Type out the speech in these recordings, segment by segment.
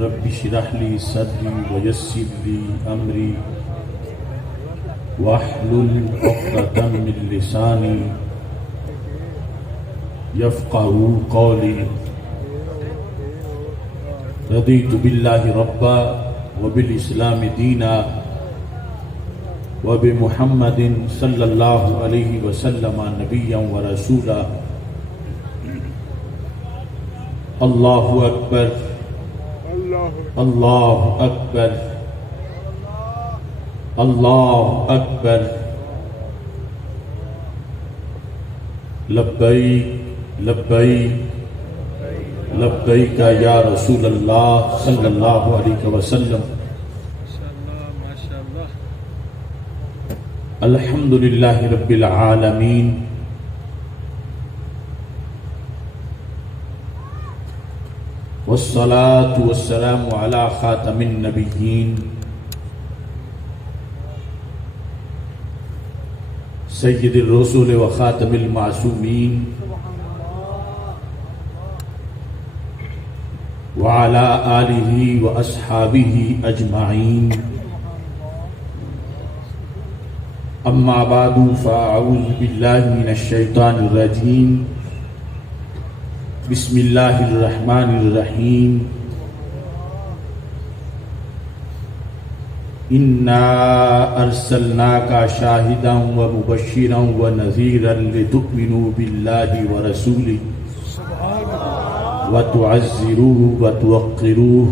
رب اشرح لي صدري ويسر لي أمري واحلل عقدة من لساني يفقهوا قولي. رضيت بالله ربا وبالإسلام دينا وبمحمد صلى الله عليه وسلم نبيا ورسولا. الله أكبر الله أكبر الله أكبر. لبيك لبيك لبيك يا رسول الله صلى الله عليه وسلم. الحمد لله رب العالمين والصلاة والسلام على خاتم النبيين سيد الرسل وخاتم المعصومين وعلى آله وأصحابه أجمعين. أما بعد فأعوذ بالله من الشيطان الرجيم. بسم الله الرحمن الرحيم. إنا أرسلناك شاهدا ومبشرا ونذيرا لتؤمنوا بالله ورسوله وتعزروه وتوقروه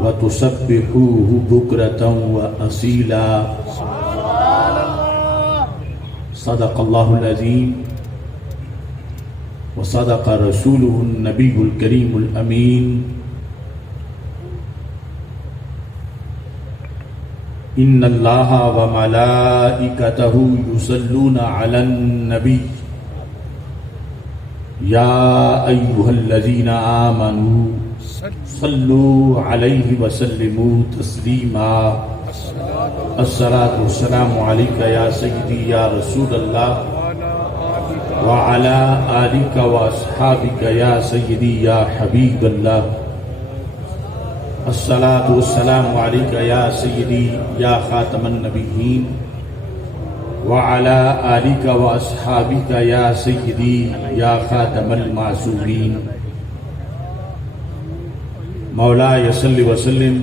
وتسبحوه بكرة وأصيلا. صدق الله العظيم وصدق رسوله النبي الكريم الأمين. إن الله وملائكته يصلون على النبي يا أيها الذين آمنوا صلوا عليه وسلموا تسليما. الصلاة والسلام عليك يا سيدي يا رسول الله وعلى آلك وأصحابك يا سيدي يا حبيب الله. الصلاة والسلام عليك يا سيدي يا خاتم النبيين وعلى آلك وأصحابك يا سيدي يا خاتم المعصومين. مولاي صل وسلم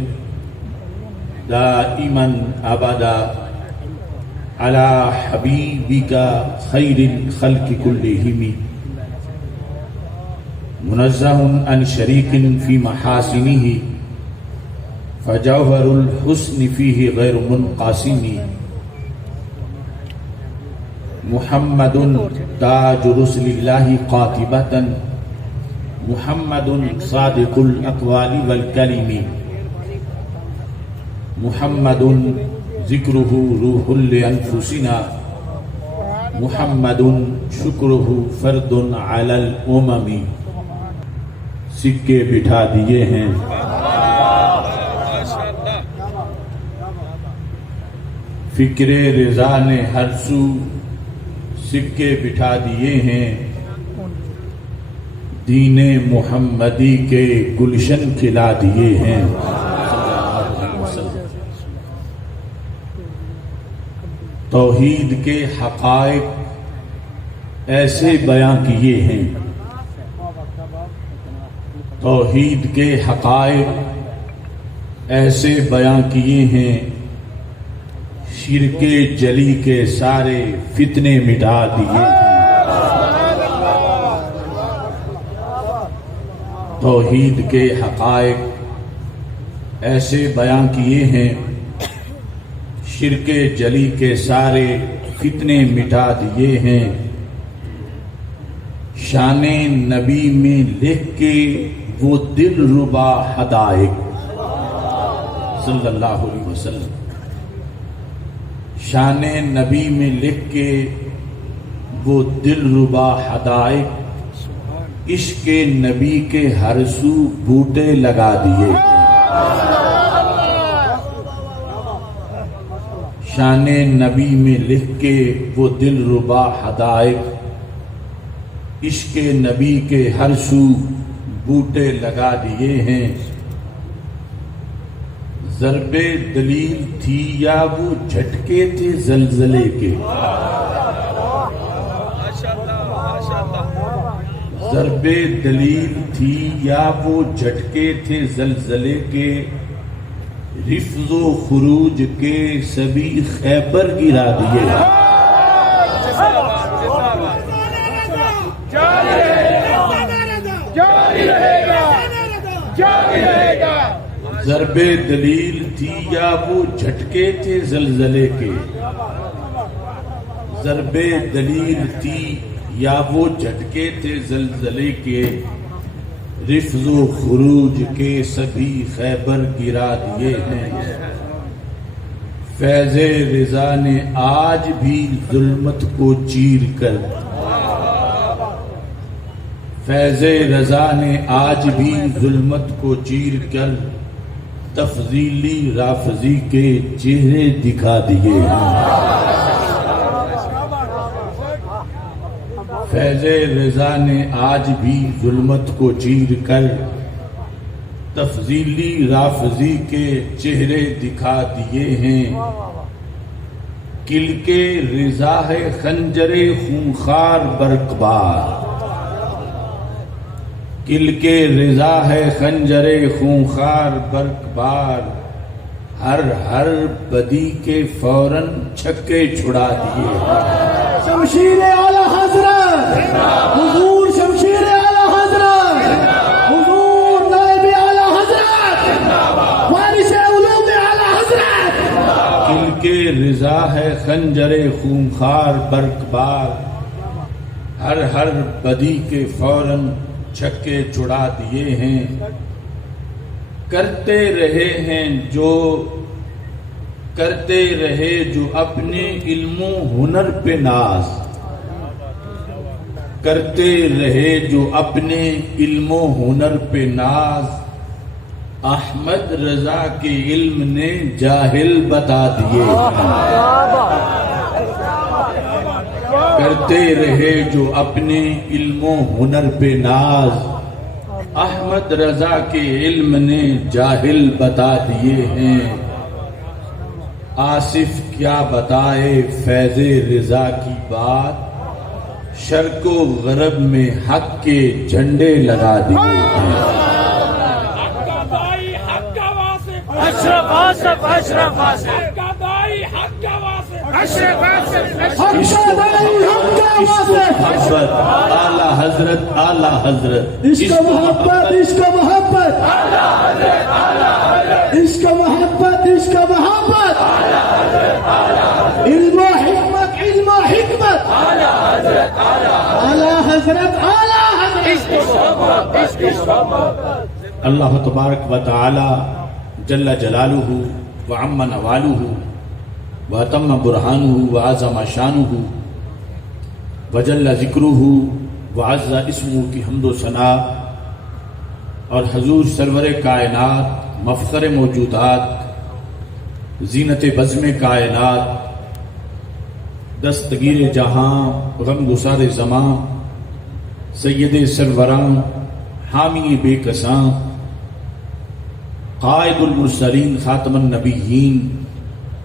دائما أبدا على حبيبك خير الخلق كلهم منزه عن شريك في محاسنه فجوهر الحسن فيه غير منقسم. محمد تاج رسل الله قاطبة محمد صادق الأقوال والكلم محمد ذکرہ روح لانفسنا محمد شکرہ فرد علی الامم. سکے بٹھا دیے ہیں فکر رضا نے ہر سو سکے بٹھا دیے ہیں. دین محمدی کے گلشن کھلا دیے ہیں. توحید کے حقائق ایسے بیان کیے ہیں توحید کے حقائق ایسے بیان کیے ہیں. شرک جلی کے سارے فتنے مٹا دیے ہیں. توحید کے حقائق ایسے بیان کیے ہیں شرک جلی کے سارے فتنے مٹا دیے ہیں. شان نبی میں لکھ کے وہ دل ربا حدائق صلی اللہ علیہ وسلم. شان نبی میں لکھ کے وہ دل ربا حدائق عشق نبی کے ہر سو بوٹے لگا دیے. شان نبی میں لکھ کے وہ دل ربا حدائق عشق نبی کے ہر سو بوٹے لگا دیے ہیں. ضرب دلیل تھی یا وہ جھٹکے تھے زلزلے کے؟ ضرب دلیل تھی یا وہ جھٹکے تھے زلزلے کے؟ رفض و خروج کے سبھی خیبر گرا دیے. ضرب دلیل تھی یا وہ جھٹکے تھے زلزلے کے؟ ضرب دلیل تھی یا وہ جھٹکے تھے زلزلے کے؟ رفض و خروج کے سبھی خیبر گرا دیے ہیں. فیض رضا نے آج بھی ظلمت کو چیر کر، فیض رضا نے آج بھی ظلمت کو چیر کر تفضیلی رافضی کے چہرے دکھا دیے ہیں. فیض رضا نے آج بھی ظلمت کو چیر کر تفضیلی رافضی کے چہرے دکھا دیے ہیں. کل کے رضا ہے خنجر خونخوار برقبار، کل کے رضا ہے خنجر خونخوار برقبار، ہر بدی کے فوراً چھکے چھڑا دیے. شمشیر اعلی حضرت حضور، شمشیر اعلی حضرت حضور، نائب اعلی حضرت، وارث علوم اعلی حضرت. کل کے رضا ہے خنجر خونخوار برقبار، ہر بدی کے فوراً چھکے چھڑا دیے ہیں. کرتے رہے جو اپنے علم و ہنر پہ ناز، کرتے رہے جو اپنے علم و ہنر پہ ناز، احمد رضا کے علم نے جاہل بتا دیے. کرتے رہے جو اپنے علم و ہنر پہ ناز، احمد رضا کے علم نے جاہل بتا دیے ہیں. آصف کیا بتائے فیض رضا کی بات، شرق و غرب میں حق کے جھنڈے لگا دیے ہیں. اعلی حضرت اعلی حضرت، عشق محبت عشق محبت، عشق محبت عشق محبت، علم و حکمت علم و حکمت، اعلی حضرت اعلی حضرت. اللہ تبارک و تعالی جل جلالہ وعم نوالہ واتم برہانہ وعظم شانہ وجل ذکرہ وعز اسمہ کی حمد و ثنا اور حضور سرور کائنات، مفخر موجودات، زینت بزم کائنات، دستگیر جہاں، غم گسار زماں، سید سروراں، حامی بے کساں، قائد المرسلین، خاتم النبیین،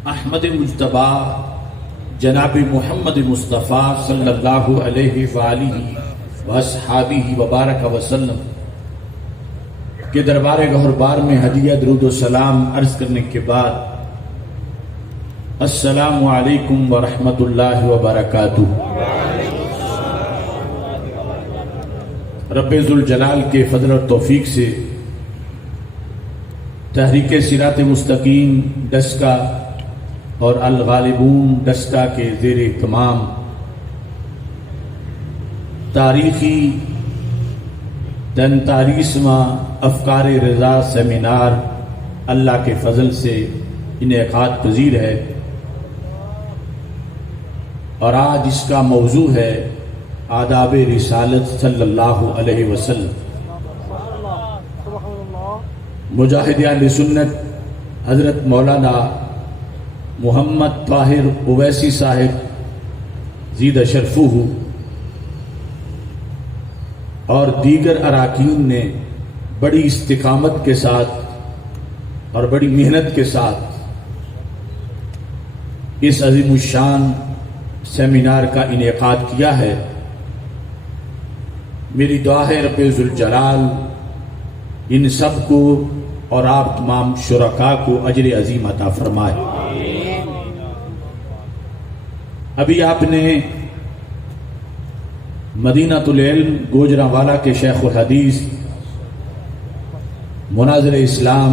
احمد مجتبی جناب محمد مصطفیٰ صلی اللہ علیہ وآلہ واصحابہ وبارک وسلم کے دربار گہر بار میں ہدیہ درود و سلام عرض کرنے کے بعد السلام علیکم ورحمۃ اللہ وبرکاتہ. رب ذوالجلال کے فضل اور توفیق سے تحریک صراط مستقیم ڈسکا اور الغالبون ڈسکا کے زیر اہتمام تاریخی 43واں افکار رضا سیمینار اللہ کے فضل سے انعقاد پذیر ہے، اور آج اس کا موضوع ہے آداب رسالت صلی اللہ علیہ وسلم. مجاہد اہل سنت حضرت مولانا محمد طاہر اویسی صاحب زید شرفہ اور دیگر اراکین نے بڑی استقامت کے ساتھ اور بڑی محنت کے ساتھ اس عظیم الشان سیمینار کا انعقاد کیا ہے. میری دعا ہے رب ذوالجلال ان سب کو اور آپ تمام شرکاء کو اجر عظیم عطا فرمائے. ابھی آپ نے مدینہ العلم گوجرانوالا کے شیخ الحدیث مناظر اسلام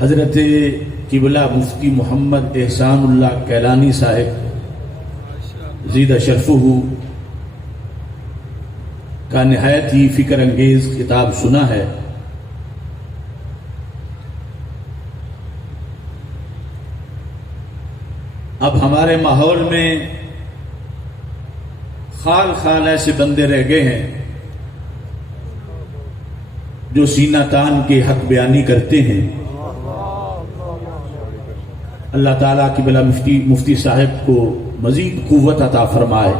حضرت قبلہ مفتی محمد احسان اللہ کیلانی صاحب زید شرفہ کا نہایت ہی فکر انگیز خطاب سنا ہے. اب ہمارے ماحول میں خال خال ایسے بندے رہ گئے ہیں جو سینہ تان کے حق بیانی کرتے ہیں. اللہ تعالیٰ کی بلا مفتی صاحب کو مزید قوت عطا فرمائے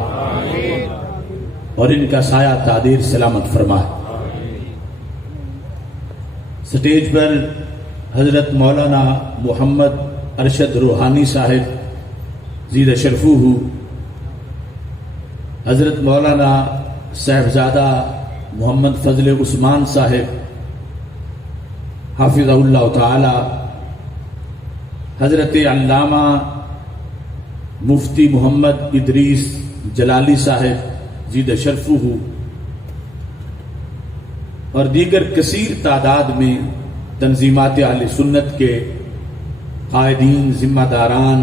اور ان کا سایہ تعدیر سلامت فرمائے. سٹیج پر حضرت مولانا محمد ارشد روحانی صاحب زید شرفہ، حضرت مولانا صاحبزادہ محمد فضل عثمان صاحب حافظ اللہ تعالی، حضرت علامہ مفتی محمد ادریس جلالی صاحب زید شرفہ اور دیگر کثیر تعداد میں تنظیمات اہل سنت کے قائدین ذمہ داران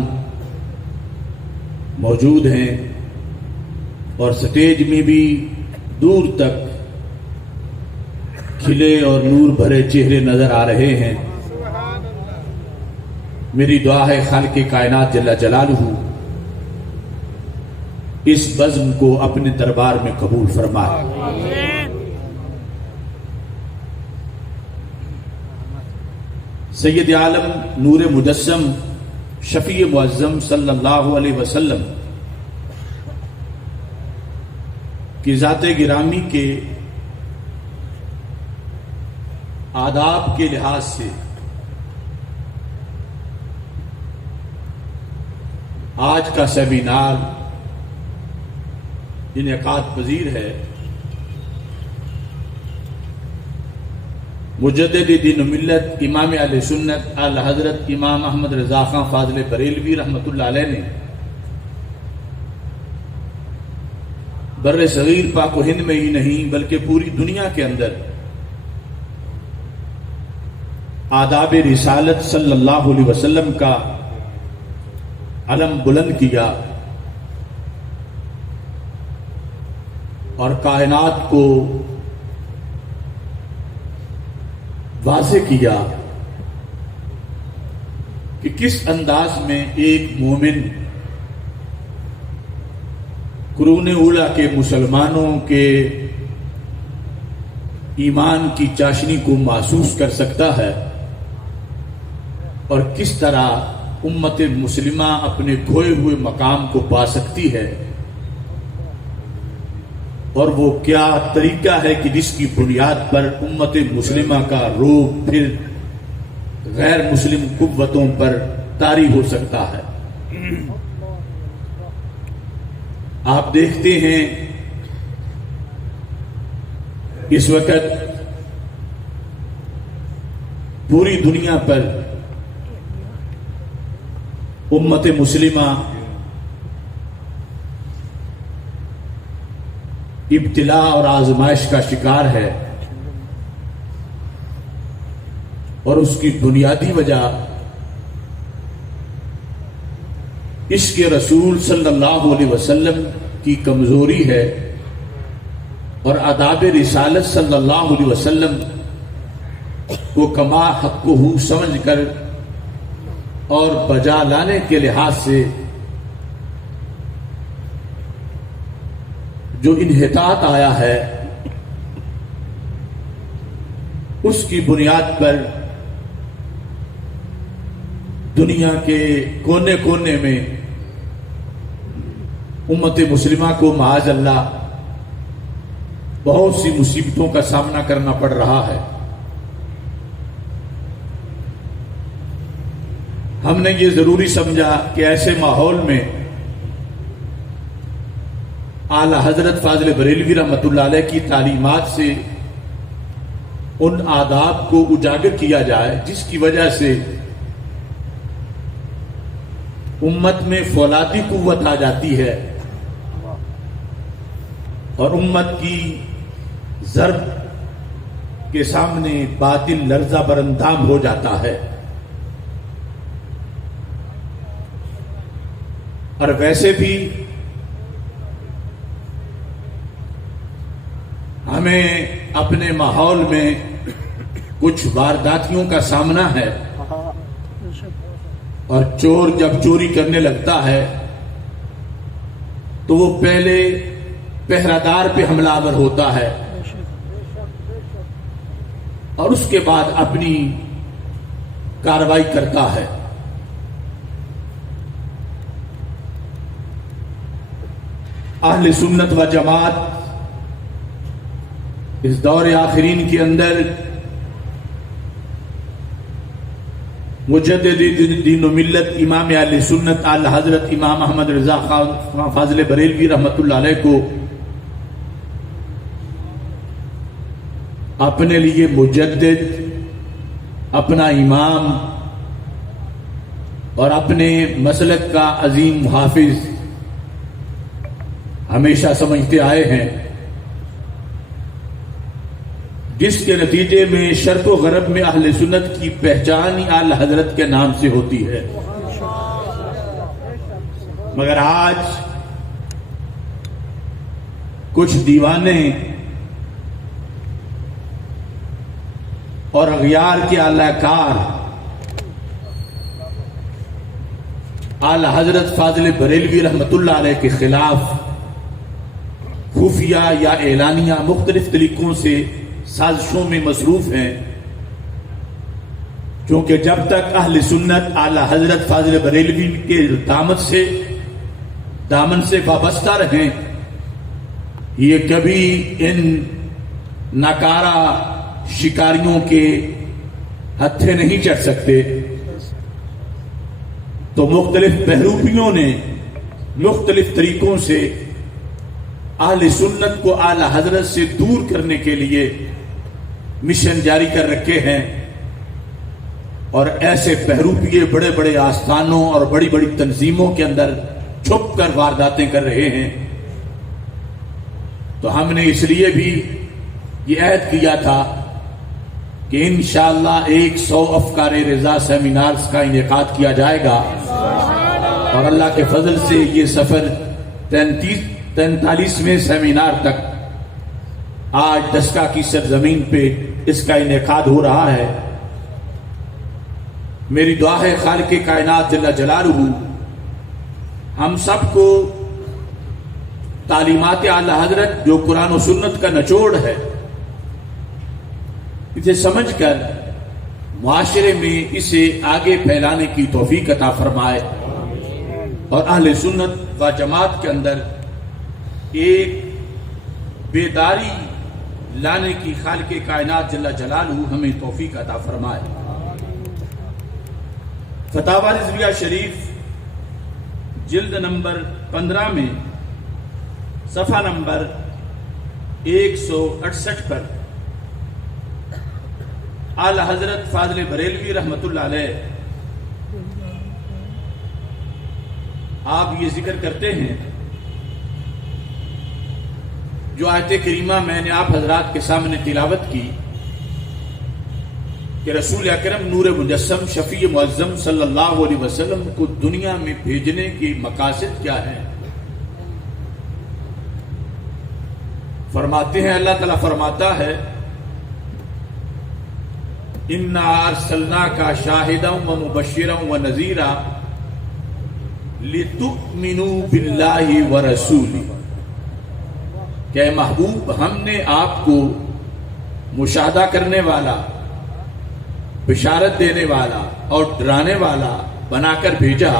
موجود ہیں اور سٹیج میں بھی دور تک کھلے اور نور بھرے چہرے نظر آ رہے ہیں. میری دعا ہے خالق کائنات جل جلالہ اس بزم کو اپنے دربار میں قبول فرمائے. سید عالم نور مجسم شفیع معظم صلی اللہ علیہ وسلم کی ذات گرامی کے آداب کے لحاظ سے آج کا سیمینار انعقاد پذیر ہے. مجدد دین و ملت امام اہل سنت اعلی حضرت امام احمد رضا خان فاضل بریلوی رحمۃ اللہ علیہ نے بر صغیر پاک و ہند میں ہی نہیں بلکہ پوری دنیا کے اندر آداب رسالت صلی اللہ علیہ وسلم کا علم بلند کیا اور کائنات کو واضح کیا کہ کس انداز میں ایک مومن قرون اولا کے مسلمانوں کے ایمان کی چاشنی کو محسوس کر سکتا ہے اور کس طرح امت مسلمہ اپنے کھوئے ہوئے مقام کو پا سکتی ہے اور وہ کیا طریقہ ہے کہ جس کی بنیاد پر امت مسلمہ کا رعب پھر غیر مسلم قوتوں پر طاری ہو سکتا ہے. آپ دیکھتے ہیں اس وقت پوری دنیا پر امت مسلمہ ابتلا اور آزمائش کا شکار ہے اور اس کی بنیادی وجہ عشق رسول صلی اللہ علیہ وسلم کی کمزوری ہے اور آداب رسالت صلی اللہ علیہ وسلم کو کما حقہ سمجھ کر اور بجا لانے کے لحاظ سے جو انحطاط آیا ہے اس کی بنیاد پر دنیا کے کونے کونے میں امت مسلمہ کو معاذ اللہ بہت سی مصیبتوں کا سامنا کرنا پڑ رہا ہے. ہم نے یہ ضروری سمجھا کہ ایسے ماحول میں اعلی حضرت فاضل بریلوی رحمۃ اللہ علیہ کی تعلیمات سے ان آداب کو اجاگر کیا جائے جس کی وجہ سے امت میں فولادی قوت آ جاتی ہے اور امت کی ضرب کے سامنے باطل لرزہ براندام ہو جاتا ہے. اور ویسے بھی ہمیں اپنے ماحول میں کچھ وارداتیوں کا سامنا ہے اور چور جب چوری کرنے لگتا ہے تو وہ پہلے پہرادار پہ حملہ آور ہوتا ہے اور اس کے بعد اپنی کارروائی کرتا ہے. اہل سنت و جماعت اس دور آخرین کے اندر مجدد دین و ملت امام اہل سنت اعلی حضرت امام احمد رضا خان فاضل بریلوی رحمۃ اللہ علیہ کو اپنے لیے مجدد، اپنا امام اور اپنے مسلک کا عظیم محافظ ہمیشہ سمجھتے آئے ہیں، جس کے نتیجے میں شرق و غرب میں اہل سنت کی پہچان ہی اعلی حضرت کے نام سے ہوتی ہے. مگر آج کچھ دیوانے اور اغیار کے اعلی کار اعلی حضرت فاضل بریلوی رحمۃ اللہ علیہ کے خلاف خفیہ یا اعلانیہ مختلف طریقوں سے سازشوں میں مصروف ہیں، کیونکہ جب تک اہل سنت اعلی حضرت فاضل بریلوی کے دامن سے وابستہ رہیں، یہ کبھی ان ناکارہ شکاریوں کے ہتھے نہیں چڑھ سکتے. تو مختلف بہروپیوں نے مختلف طریقوں سے اہل سنت کو اعلی حضرت سے دور کرنے کے لیے مشن جاری کر رکھے ہیں اور ایسے بہروپیے بڑے بڑے آستانوں اور بڑی بڑی تنظیموں کے اندر چھپ کر وارداتیں کر رہے ہیں. تو ہم نے اس لیے بھی یہ عہد کیا تھا کہ انشاءاللہ 100 افکار رضا سیمینارز کا انعقاد کیا جائے گا اور اللہ کے فضل سے یہ سفر 43ویں سیمینار تک آج دسکا کی سرزمین پہ اس کا انعقاد ہو رہا ہے. میری دعا ہے خالق کائنات جل جلالہ ہم سب کو تعلیمات اعلی حضرت جو قرآن و سنت کا نچوڑ ہے اسے سمجھ کر معاشرے میں اسے آگے پھیلانے کی توفیق عطا فرمائے اور اہل سنت و جماعت کے اندر ایک بیداری لانے کی خالق کائنات جل جلالہ ہمیں توفیق عطا فرمائے. فتاوی رضویہ شریف جلد نمبر 15 میں صفحہ نمبر 168 پر اعلی حضرت فاضل بریلوی رحمۃ اللہ علیہ آپ یہ ذکر کرتے ہیں، جو آیت کریمہ میں نے آپ حضرات کے سامنے تلاوت کی کہ رسول اکرم نور مجسم شفیع معظم صلی اللہ علیہ وسلم کو دنیا میں بھیجنے کے مقاصد کیا ہیں. فرماتے ہیں اللہ تعالیٰ فرماتا ہے اِنَّا أَرْسَلْنَاكَ شَاهِدًا وَمُبَشِّرًا وَنَذِيرًا لِتُؤْمِنُوا بِاللَّهِ وَرَسُولِهِ کہ اے محبوب ہم نے آپ کو مشاہدہ کرنے والا، بشارت دینے والا اور ڈرانے والا بنا کر بھیجا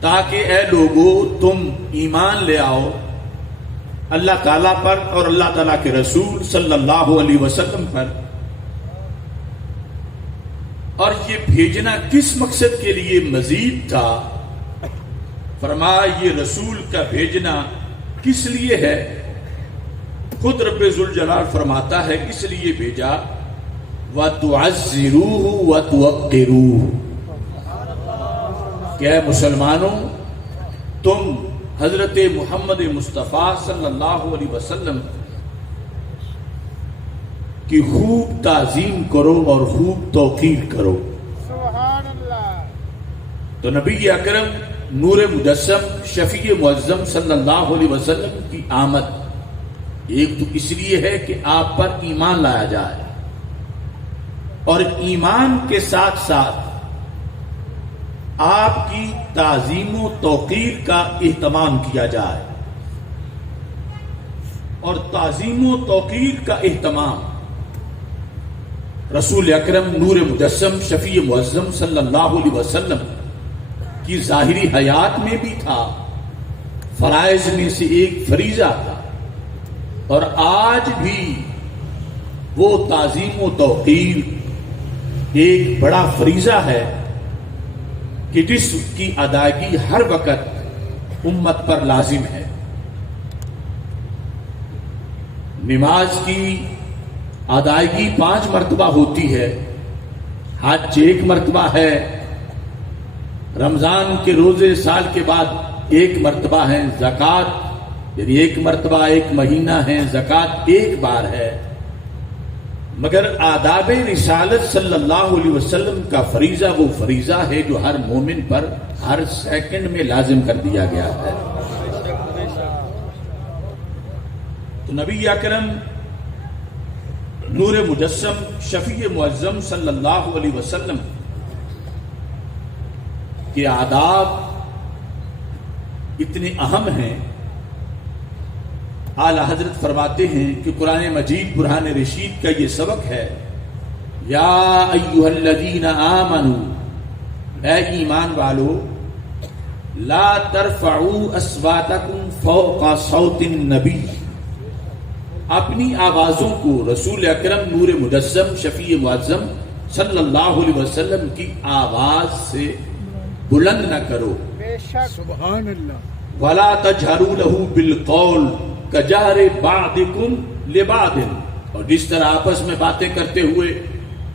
تاکہ اے لوگو تم ایمان لے آؤ اللہ تعالیٰ پر اور اللہ تعالیٰ کے رسول صلی اللہ علیہ وسلم پر، اور یہ بھیجنا کس مقصد کے لیے مزید تھا؟ فرمایا یہ رسول کا بھیجنا کس لیے ہے؟ خود رب ذوالجلال فرماتا ہے اس لیے بھیجا وَتُعَزِّرُوهُ وَتُوَقِّرُوهُ، کہ اے مسلمانوں تم حضرت محمد مصطفیٰ صلی اللہ علیہ وسلم کی خوب تعظیم کرو اور خوب توقیر کرو۔ سبحان اللہ۔ تو نبی اکرم نور مجسم شفیع معظم صلی اللہ علیہ وسلم کی آمد ایک تو اس لیے ہے کہ آپ پر ایمان لایا جائے، اور ایمان کے ساتھ ساتھ آپ کی تعظیم و توقیر کا اہتمام کیا جائے، اور تعظیم و توقیر کا اہتمام رسول اکرم نور مجسم شفیع معظم صلی اللہ علیہ وسلم کی ظاہری حیات میں بھی تھا، فرائض میں سے ایک فریضہ تھا، اور آج بھی وہ تعظیم و توقیر ایک بڑا فریضہ ہے کہ جس کی ادائیگی ہر وقت امت پر لازم ہے۔ نماز کی ادائیگی 5 مرتبہ ہوتی ہے، حج 1 مرتبہ ہے، رمضان کے روزے سال کے بعد 1 مرتبہ ہیں، زکوٰۃ یعنی 1 مرتبہ 1 مہینہ ہے، زکوٰۃ 1 بار ہے، مگر آداب رسالت صلی اللہ علیہ وسلم کا فریضہ وہ فریضہ ہے جو ہر مومن پر ہر سیکنڈ میں لازم کر دیا گیا ہے۔ تو نبی اکرم نور مجسم شفیع معظم صلی اللہ علیہ وسلم کے آداب اتنے اہم ہیں، اعلی حضرت فرماتے ہیں کہ قرآن مجید برہان رشید کا یہ سبق ہے، یا ایھا الذین آمنوا، اے ایمان والو، لا ترفعوا اصواتکم فوق صوت النبی، اپنی آوازوں کو رسول اکرم نور مجسم شفیع معظم صلی اللہ علیہ وسلم کی آواز سے بلند نہ کرو، بے شک، سبحان اللہ، ولا تجہروا لہ بالقول کجہر بعضکم لبعض، اور جس طرح آپس میں باتیں کرتے ہوئے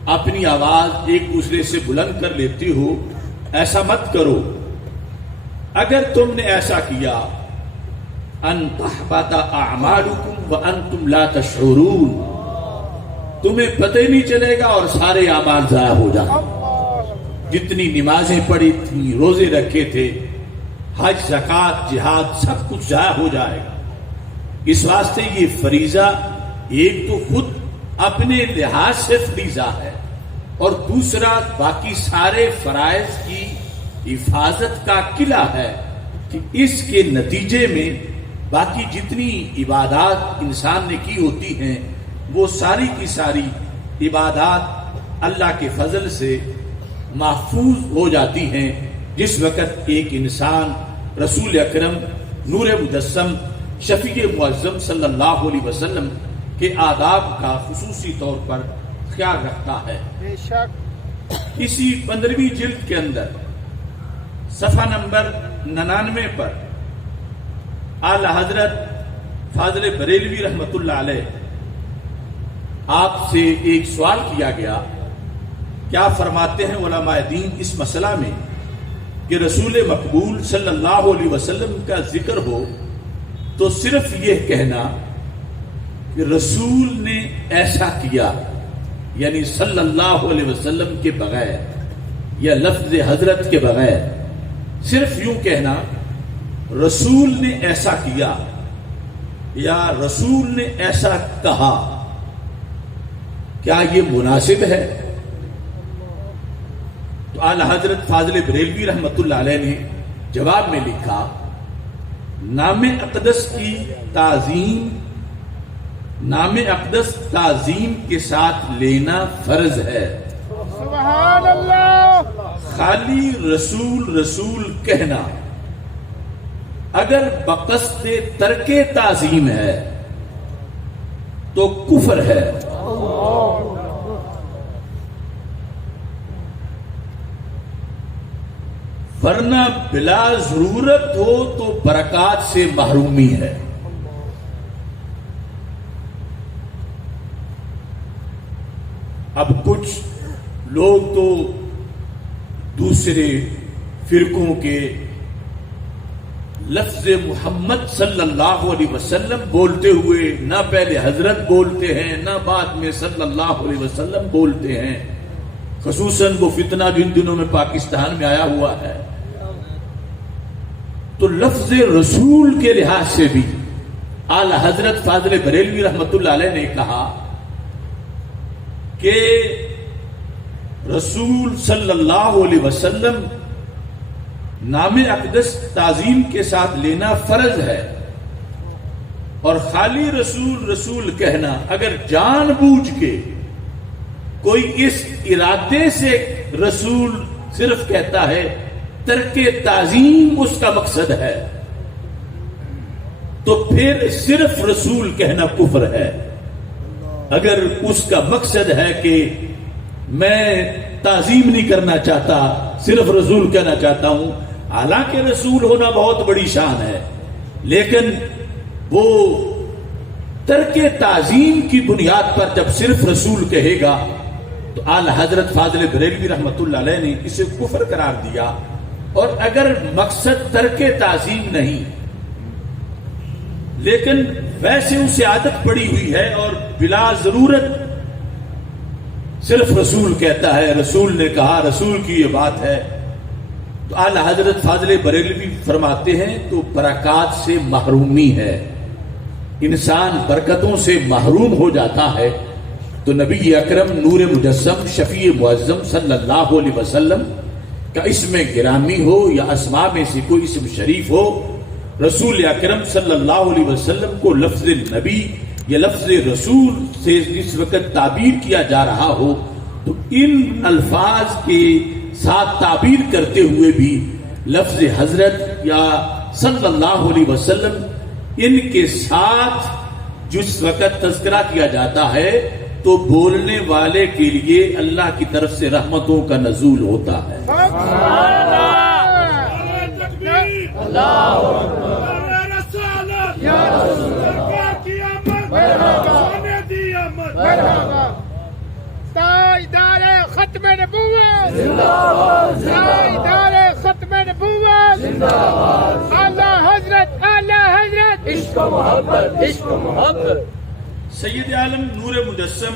اپنی آواز ایک دوسرے سے بلند کر لیتی ہو، ایسا مت کرو۔ اگر تم نے ایسا کیا ان تحبط اعمالکم وانتم لا تشعرون، تمہیں پتہ ہی نہیں چلے گا اور سارے اعمال ضائع ہو جائیں، جتنی نمازیں پڑھی تھیں، روزے رکھے تھے، حج زکوٰۃ جہاد سب کچھ ضائع ہو جائے گا۔ اس واسطے یہ فریضہ ایک تو خود اپنے لحاظ سے فریضہ ہے، اور دوسرا باقی سارے فرائض کی حفاظت کا قلعہ ہے کہ اس کے نتیجے میں باقی جتنی عبادات انسان نے کی ہوتی ہیں وہ ساری کی ساری عبادات اللہ کے فضل سے محفوظ ہو جاتی ہیں، جس وقت ایک انسان رسول اکرم نور مجسم شفیع معظم صلی اللہ علیہ وسلم کے آداب کا خصوصی طور پر خیال رکھتا ہے۔ بے شک، اسی 15ویں جلد کے اندر صفحہ نمبر 99 پر اعلی حضرت فاضل بریلوی رحمت اللہ علیہ آپ سے ایک سوال کیا گیا، کیا فرماتے ہیں علماء دین اس مسئلہ میں کہ رسول مقبول صلی اللہ علیہ وسلم کا ذکر ہو تو صرف یہ کہنا کہ رسول نے ایسا کیا، یعنی صلی اللہ علیہ وسلم کے بغیر یا لفظ حضرت کے بغیر صرف یوں کہنا رسول نے ایسا کیا یا رسول نے ایسا کہا، کیا یہ مناسب ہے؟ تو اعلی حضرت فاضل بریلوی رحمت اللہ علیہ نے جواب میں لکھا، نام اقدس کی تعظیم، نام اقدس تعظیم کے ساتھ لینا فرض ہے، سبحان اللہ، خالی رسول رسول کہنا اگر بقصد ترک تعظیم ہے تو کفر ہے، ورنہ بلا ضرورت ہو تو برکات سے محرومی ہے۔ اب کچھ لوگ تو دوسرے فرقوں کے لفظ محمد صلی اللہ علیہ وسلم بولتے ہوئے نہ پہلے حضرت بولتے ہیں نہ بعد میں صلی اللہ علیہ وسلم بولتے ہیں، خصوصاً وہ فتنہ جو ان دنوں میں پاکستان میں آیا ہوا ہے۔ تو لفظ رسول کے لحاظ سے بھی اعلی حضرت فاضل بریلوی رحمت اللہ علیہ نے کہا کہ رسول صلی اللہ علیہ وسلم نام اقدس تعظیم کے ساتھ لینا فرض ہے، اور خالی رسول رسول کہنا اگر جان بوجھ کے کوئی اس ارادے سے رسول صرف کہتا ہے، ترک تعظیم اس کا مقصد ہے، تو پھر صرف رسول کہنا کفر ہے۔ اگر اس کا مقصد ہے کہ میں تعظیم نہیں کرنا چاہتا، صرف رسول کہنا چاہتا ہوں، حالانکہ رسول ہونا بہت بڑی شان ہے، لیکن وہ ترک تعظیم کی بنیاد پر جب صرف رسول کہے گا تو اعلی حضرت فاضل بریلوی رحمت اللہ علیہ نے اسے کفر قرار دیا۔ اور اگر مقصد ترک تعظیم نہیں لیکن ویسے اسے عادت پڑی ہوئی ہے اور بلا ضرورت صرف رسول کہتا ہے، رسول نے کہا، رسول کی یہ بات ہے، تو اعلی حضرت فاضل بریلوی فرماتے ہیں تو برکات سے محرومی ہے، انسان برکتوں سے محروم ہو جاتا ہے۔ تو نبی اکرم نور مجسم شفیع معظم صلی اللہ علیہ وسلم کا اسم گرامی ہو یا اسماء میں سے کوئی اسم شریف ہو، رسول اکرم صلی اللہ علیہ وسلم کو لفظ نبی یا لفظ رسول سے اس وقت تعبیر کیا جا رہا ہو تو ان الفاظ کے ساتھ تعبیر کرتے ہوئے بھی لفظ حضرت یا صلی اللہ علیہ وسلم ان کے ساتھ جس وقت تذکرہ کیا جاتا ہے تو بولنے والے کے لیے اللہ کی طرف سے رحمتوں کا نزول ہوتا ہے۔ تاجدار ختم نبوت، تاجدار ختم نبوت، اعلی حضرت، اعلی حضرت، عشق و محبت، عشق و محبت۔ سید عالم نور مجسم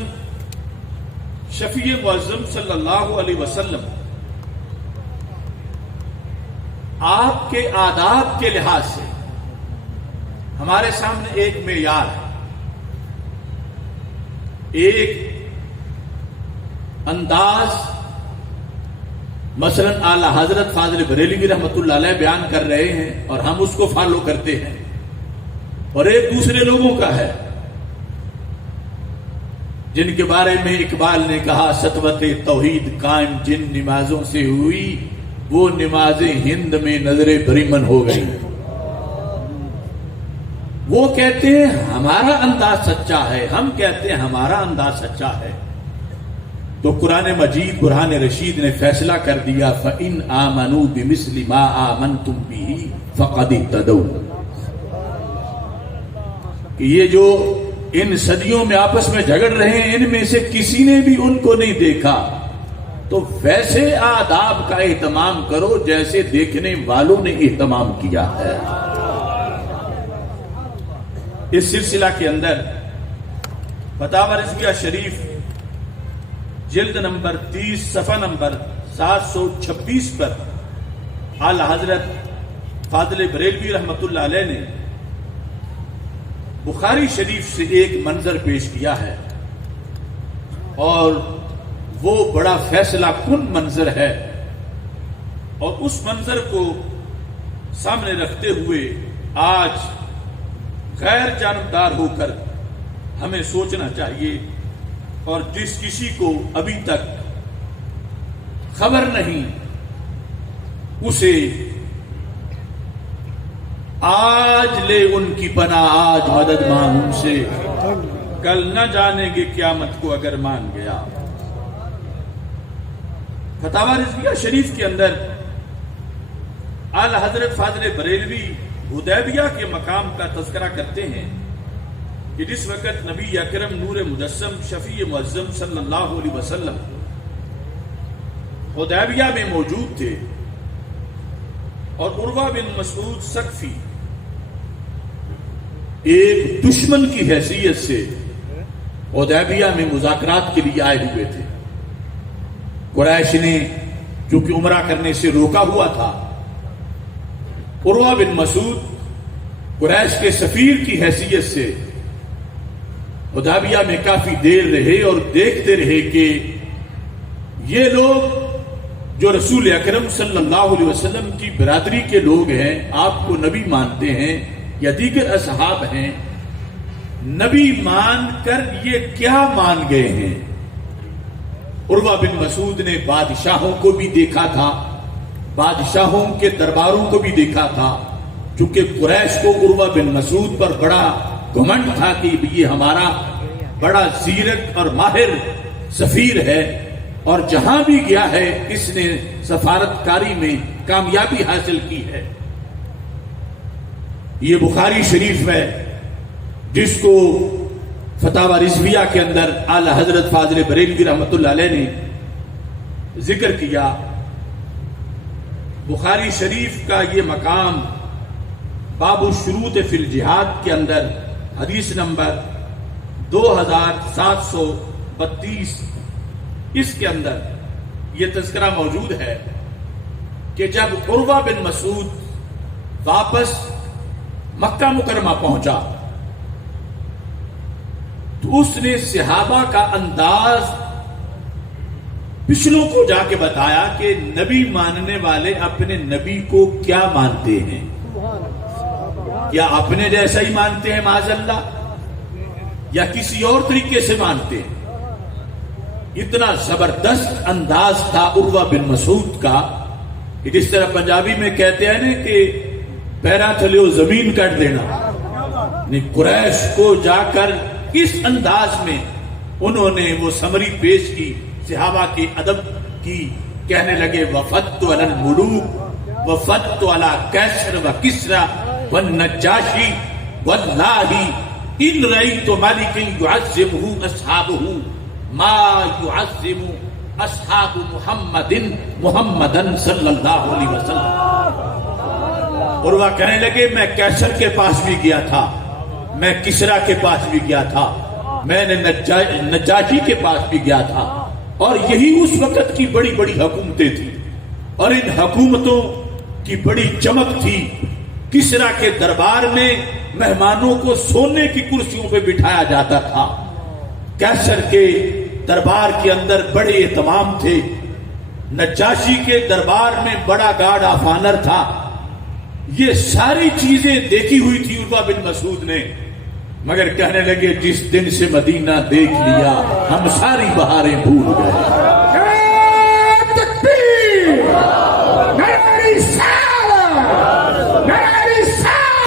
شفیع معظم صلی اللہ علیہ وسلم آپ کے آداب کے لحاظ سے ہمارے سامنے ایک معیار ہے، ایک انداز، مثلا اعلی حضرت فاضل بریلوی رحمت اللہ علیہ بیان کر رہے ہیں اور ہم اس کو فالو کرتے ہیں، اور ایک دوسرے لوگوں کا ہے جن کے بارے میں اقبال نے کہا سطوت توحید قائم جن نمازوں سے ہوئی وہ نمازیں ہند میں نظر بریمن ہو گئی۔ وہ کہتے ہیں ہمارا انداز سچا ہے، ہم کہتے ہیں ہمارا انداز سچا ہے۔ تو قرآن مجید برہان رشید نے فیصلہ کر دیا فَإِنْ آمَنُوا بِمِثْلِ مَا آمَنْتُمْ بِهِ فَقَدِ اهْتَدَوْا، کہ یہ جو ان صدیوں میں آپس میں جھگڑ رہے ہیں ان میں سے کسی نے بھی ان کو نہیں دیکھا، تو ویسے آداب کا اہتمام کرو جیسے دیکھنے والوں نے اہتمام کیا ہے۔ اس سلسلہ کے اندر فتاوی رضویہ شریف جلد نمبر 30 صفحہ نمبر 726 پر اعلی حضرت فاضل بریلوی رحمت اللہ علیہ نے بخاری شریف سے ایک منظر پیش کیا ہے، اور وہ بڑا فیصلہ کن منظر ہے، اور اس منظر کو سامنے رکھتے ہوئے آج غیر جانبدار ہو کر ہمیں سوچنا چاہیے، اور جس کسی کو ابھی تک خبر نہیں اسے آج لے ان کی پناہ، آج مدد مانگ ان سے، کل نہ جانیں گے قیامت کو اگر مان گیا۔ فتاوی رضویہ شریف کے اندر اعلی حضرت فاضل بریلوی حدیبیہ کے مقام کا تذکرہ کرتے ہیں کہ جس وقت نبی اکرم نور مجسم شفیع معظم صلی اللہ علیہ وسلم حدیبیہ میں موجود تھے اور عروہ بن مسعود ثقفی ایک دشمن کی حیثیت سے حدیبیہ میں مذاکرات کے لیے آئے ہوئے تھے۔ قریش نے چونکہ عمرہ کرنے سے روکا ہوا تھا، عروہ بن مسعود قریش کے سفیر کی حیثیت سے حدیبیہ میں کافی دیر رہے اور دیکھتے رہے کہ یہ لوگ جو رسول اکرم صلی اللہ علیہ وسلم کی برادری کے لوگ ہیں، آپ کو نبی مانتے ہیں یا دیگر اصحاب ہیں، نبی مان کر یہ کیا مان گئے ہیں؟ عروہ بن مسعود نے بادشاہوں کو بھی دیکھا تھا، بادشاہوں کے درباروں کو بھی دیکھا تھا، چونکہ قریش کو عروہ بن مسعود پر بڑا گھمنڈ تھا کہ یہ ہمارا بڑا زیرک اور ماہر سفیر ہے اور جہاں بھی گیا ہے اس نے سفارت کاری میں کامیابی حاصل کی ہے۔ یہ بخاری شریف ہے جس کو فتاوی رضویہ کے اندر اعلی حضرت فاضل بریلوی رحمۃ اللہ علیہ نے ذکر کیا۔ بخاری شریف کا یہ مقام باب الشروط فی الجہاد کے اندر حدیث نمبر 2732 اس کے اندر یہ تذکرہ موجود ہے کہ جب عروہ بن مسعود واپس مکہ مکرمہ پہنچا تو اس نے صحابہ کا انداز پچھلوں کو جا کے بتایا کہ نبی ماننے والے اپنے نبی کو کیا مانتے ہیں، یا اپنے جیسا ہی مانتے ہیں معاذ اللہ یا کسی اور طریقے سے مانتے ہیں۔ اتنا زبردست انداز تھا عروہ بن مسعود کا کہ جس طرح پنجابی میں کہتے ہیں نا کہ پیرا تھلے زمین کٹ دینا، قریش کو جا کر اس انداز میں انہوں نے وہ سمری پیش کی، صحابہ کی ادب کی، کہنے لگے وفدت علی الملوک وفدت علی کیسر و کسرا والنجاشی واللہ ان رأیت ملک یعظمہ اصحابہ ما یعظم اصحاب محمدن صلی اللہ علیہ وسلم۔ اور وہ کہنے لگے میں کیسر کے پاس بھی گیا تھا، میں کسرا کے پاس بھی گیا تھا، میں نے نجاشی کے پاس بھی گیا تھا، اور یہی اس وقت کی بڑی بڑی حکومتیں تھیں اور ان حکومتوں کی بڑی چمک تھی۔ کسرا کے دربار میں مہمانوں کو سونے کی کرسیوں پہ بٹھایا جاتا تھا، کیسر کے دربار کے اندر بڑے اہتمام تھے، نجاشی کے دربار میں بڑا گارڈ آف آنر تھا۔ یہ ساری چیزیں دیکھی ہوئی تھی عروہ بن مسعود نے، مگر کہنے لگے جس دن سے مدینہ دیکھ لیا ہم ساری بہاریں بھول گئے۔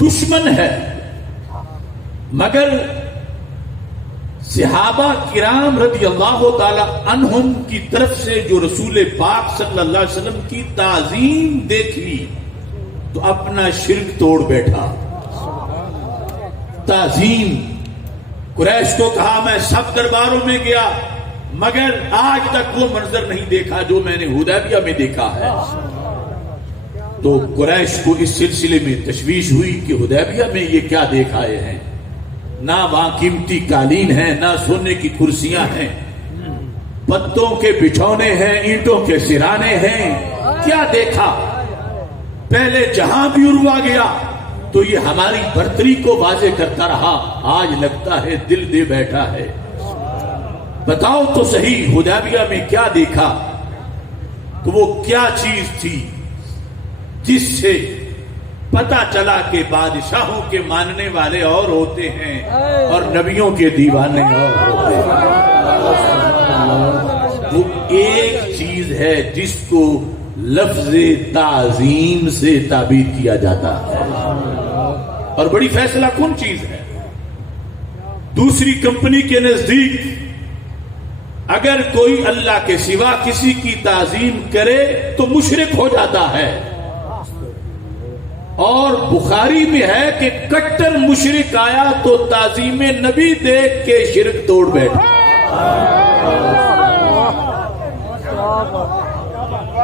دشمن ہے مگر صحابہ کرام رضی اللہ تعالی عنہم کی طرف سے جو رسول پاک صلی اللہ علیہ وسلم کی تعظیم دیکھ لی تو اپنا شرک توڑ بیٹھا۔ تعظیم، قریش کو کہا میں سب درباروں میں گیا مگر آج تک وہ منظر نہیں دیکھا جو میں نے حدیبیہ میں دیکھا ہے۔ تو قریش کو اس سلسلے میں تشویش ہوئی کہ حدیبیہ میں یہ کیا دیکھ آئے ہیں، نہ وہاں قیمتی قالین ہیں، نہ سونے کی کرسیاں ہیں، پتوں کے بچھونے ہیں، اینٹوں کے سرانے ہیں، کیا دیکھا؟ پہلے جہاں بھی عروہ گیا تو یہ ہماری برتری کو واضح کرتا رہا، آج لگتا ہے دل دے بیٹھا ہے۔ بتاؤ تو صحیح حدیبیہ میں کیا دیکھا؟ تو وہ کیا چیز تھی جس سے پتا چلا کہ بادشاہوں کے ماننے والے اور ہوتے ہیں اور نبیوں کے دیوانے اور ہوتے ہیں؟ وہ ایک چیز ہے جس کو لفظ تعظیم سے تعبیر کیا جاتا ہے۔ اور بڑی فیصلہ کن چیز ہے. دوسری کمپنی کے نزدیک اگر کوئی اللہ کے سوا کسی کی تعظیم کرے تو مشرک ہو جاتا ہے. اور بخاری میں ہے کہ کٹر مشرک آیا تو تعظیم نبی دیکھ کے شرک توڑ بیٹھا.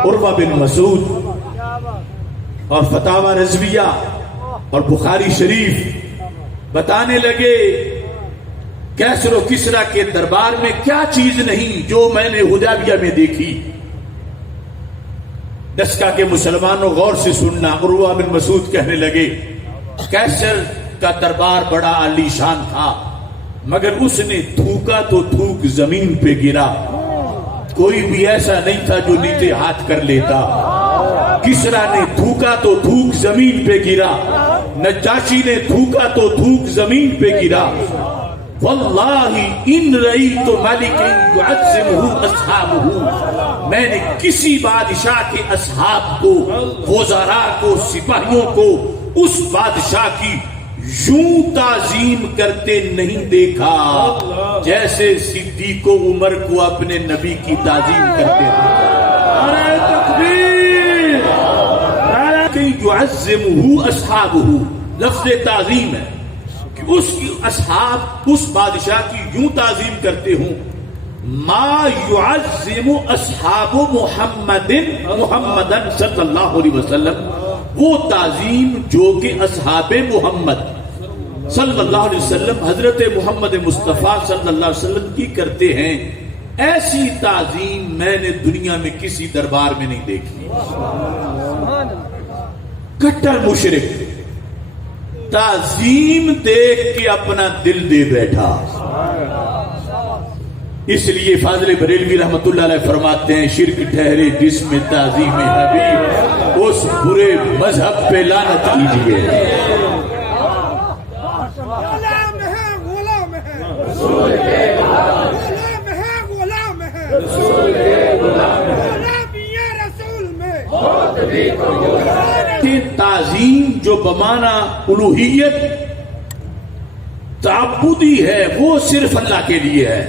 عروہ بن مسعود اور فتاوی رضویہ اور بخاری شریف بتانے لگے کیسر و کسرا کے دربار میں کیا چیز نہیں جو میں نے حدیبیہ میں دیکھی. دسکا کے مسلمانوں غور سے سننا. عروہ بن مسعود کہنے لگے کیسر کا دربار بڑا عالی شان تھا مگر اس نے تھوکا تو تھوک زمین پہ گرا. کوئی بھی ایسا نہیں تھا جو نیچے ہاتھ کر لیتا. کسرا نے تھوکا تو تھوک زمین پہ گرا. نجاشی نے تھوکا تو تھوک زمین پہ گرا. واللہ ان رأیت ملکا یعظمہ اصحابہ، میں نے کسی بادشاہ کے اصحاب کو، وزراء کو، سپاہیوں کو اس بادشاہ کی یوں تعظیم کرتے نہیں دیکھا جیسے صدیق و عمر کو اپنے نبی کی تعظیم کرتے تھے. نعرہ تکبیر! یعظمہ اصحابہ لفظ تعظیم ہے کہ اس کی اصحاب اس بادشاہ کی یوں تعظیم کرتے ہوں. ما یعظم اصحاب محمدن صلی اللہ علیہ وسلم، وہ تعظیم جو کہ اصحاب محمد صلی اللہ علیہ وسلم حضرت محمد مصطفیٰ صلی اللہ علیہ وسلم کی کرتے ہیں، ایسی تعظیم میں نے دنیا میں کسی دربار میں نہیں دیکھی. کٹر مشرک تعظیم دیکھ کے اپنا دل دے بیٹھا. اس لیے فاضل بریلوی رحمت اللہ علیہ فرماتے ہیں شرک ٹھہرے جس میں تعظیم حبیب، اس برے مذہب پہ لعنت کیجیے. غلام ہے غلام ہے رسول کے غلام ہے غلام ہے رسول کے غلام ہے غلام یہ رسول میں بہت بھی تعظیم جو بمانا الوہیت تعبدی ہے وہ صرف اللہ کے لیے ہے.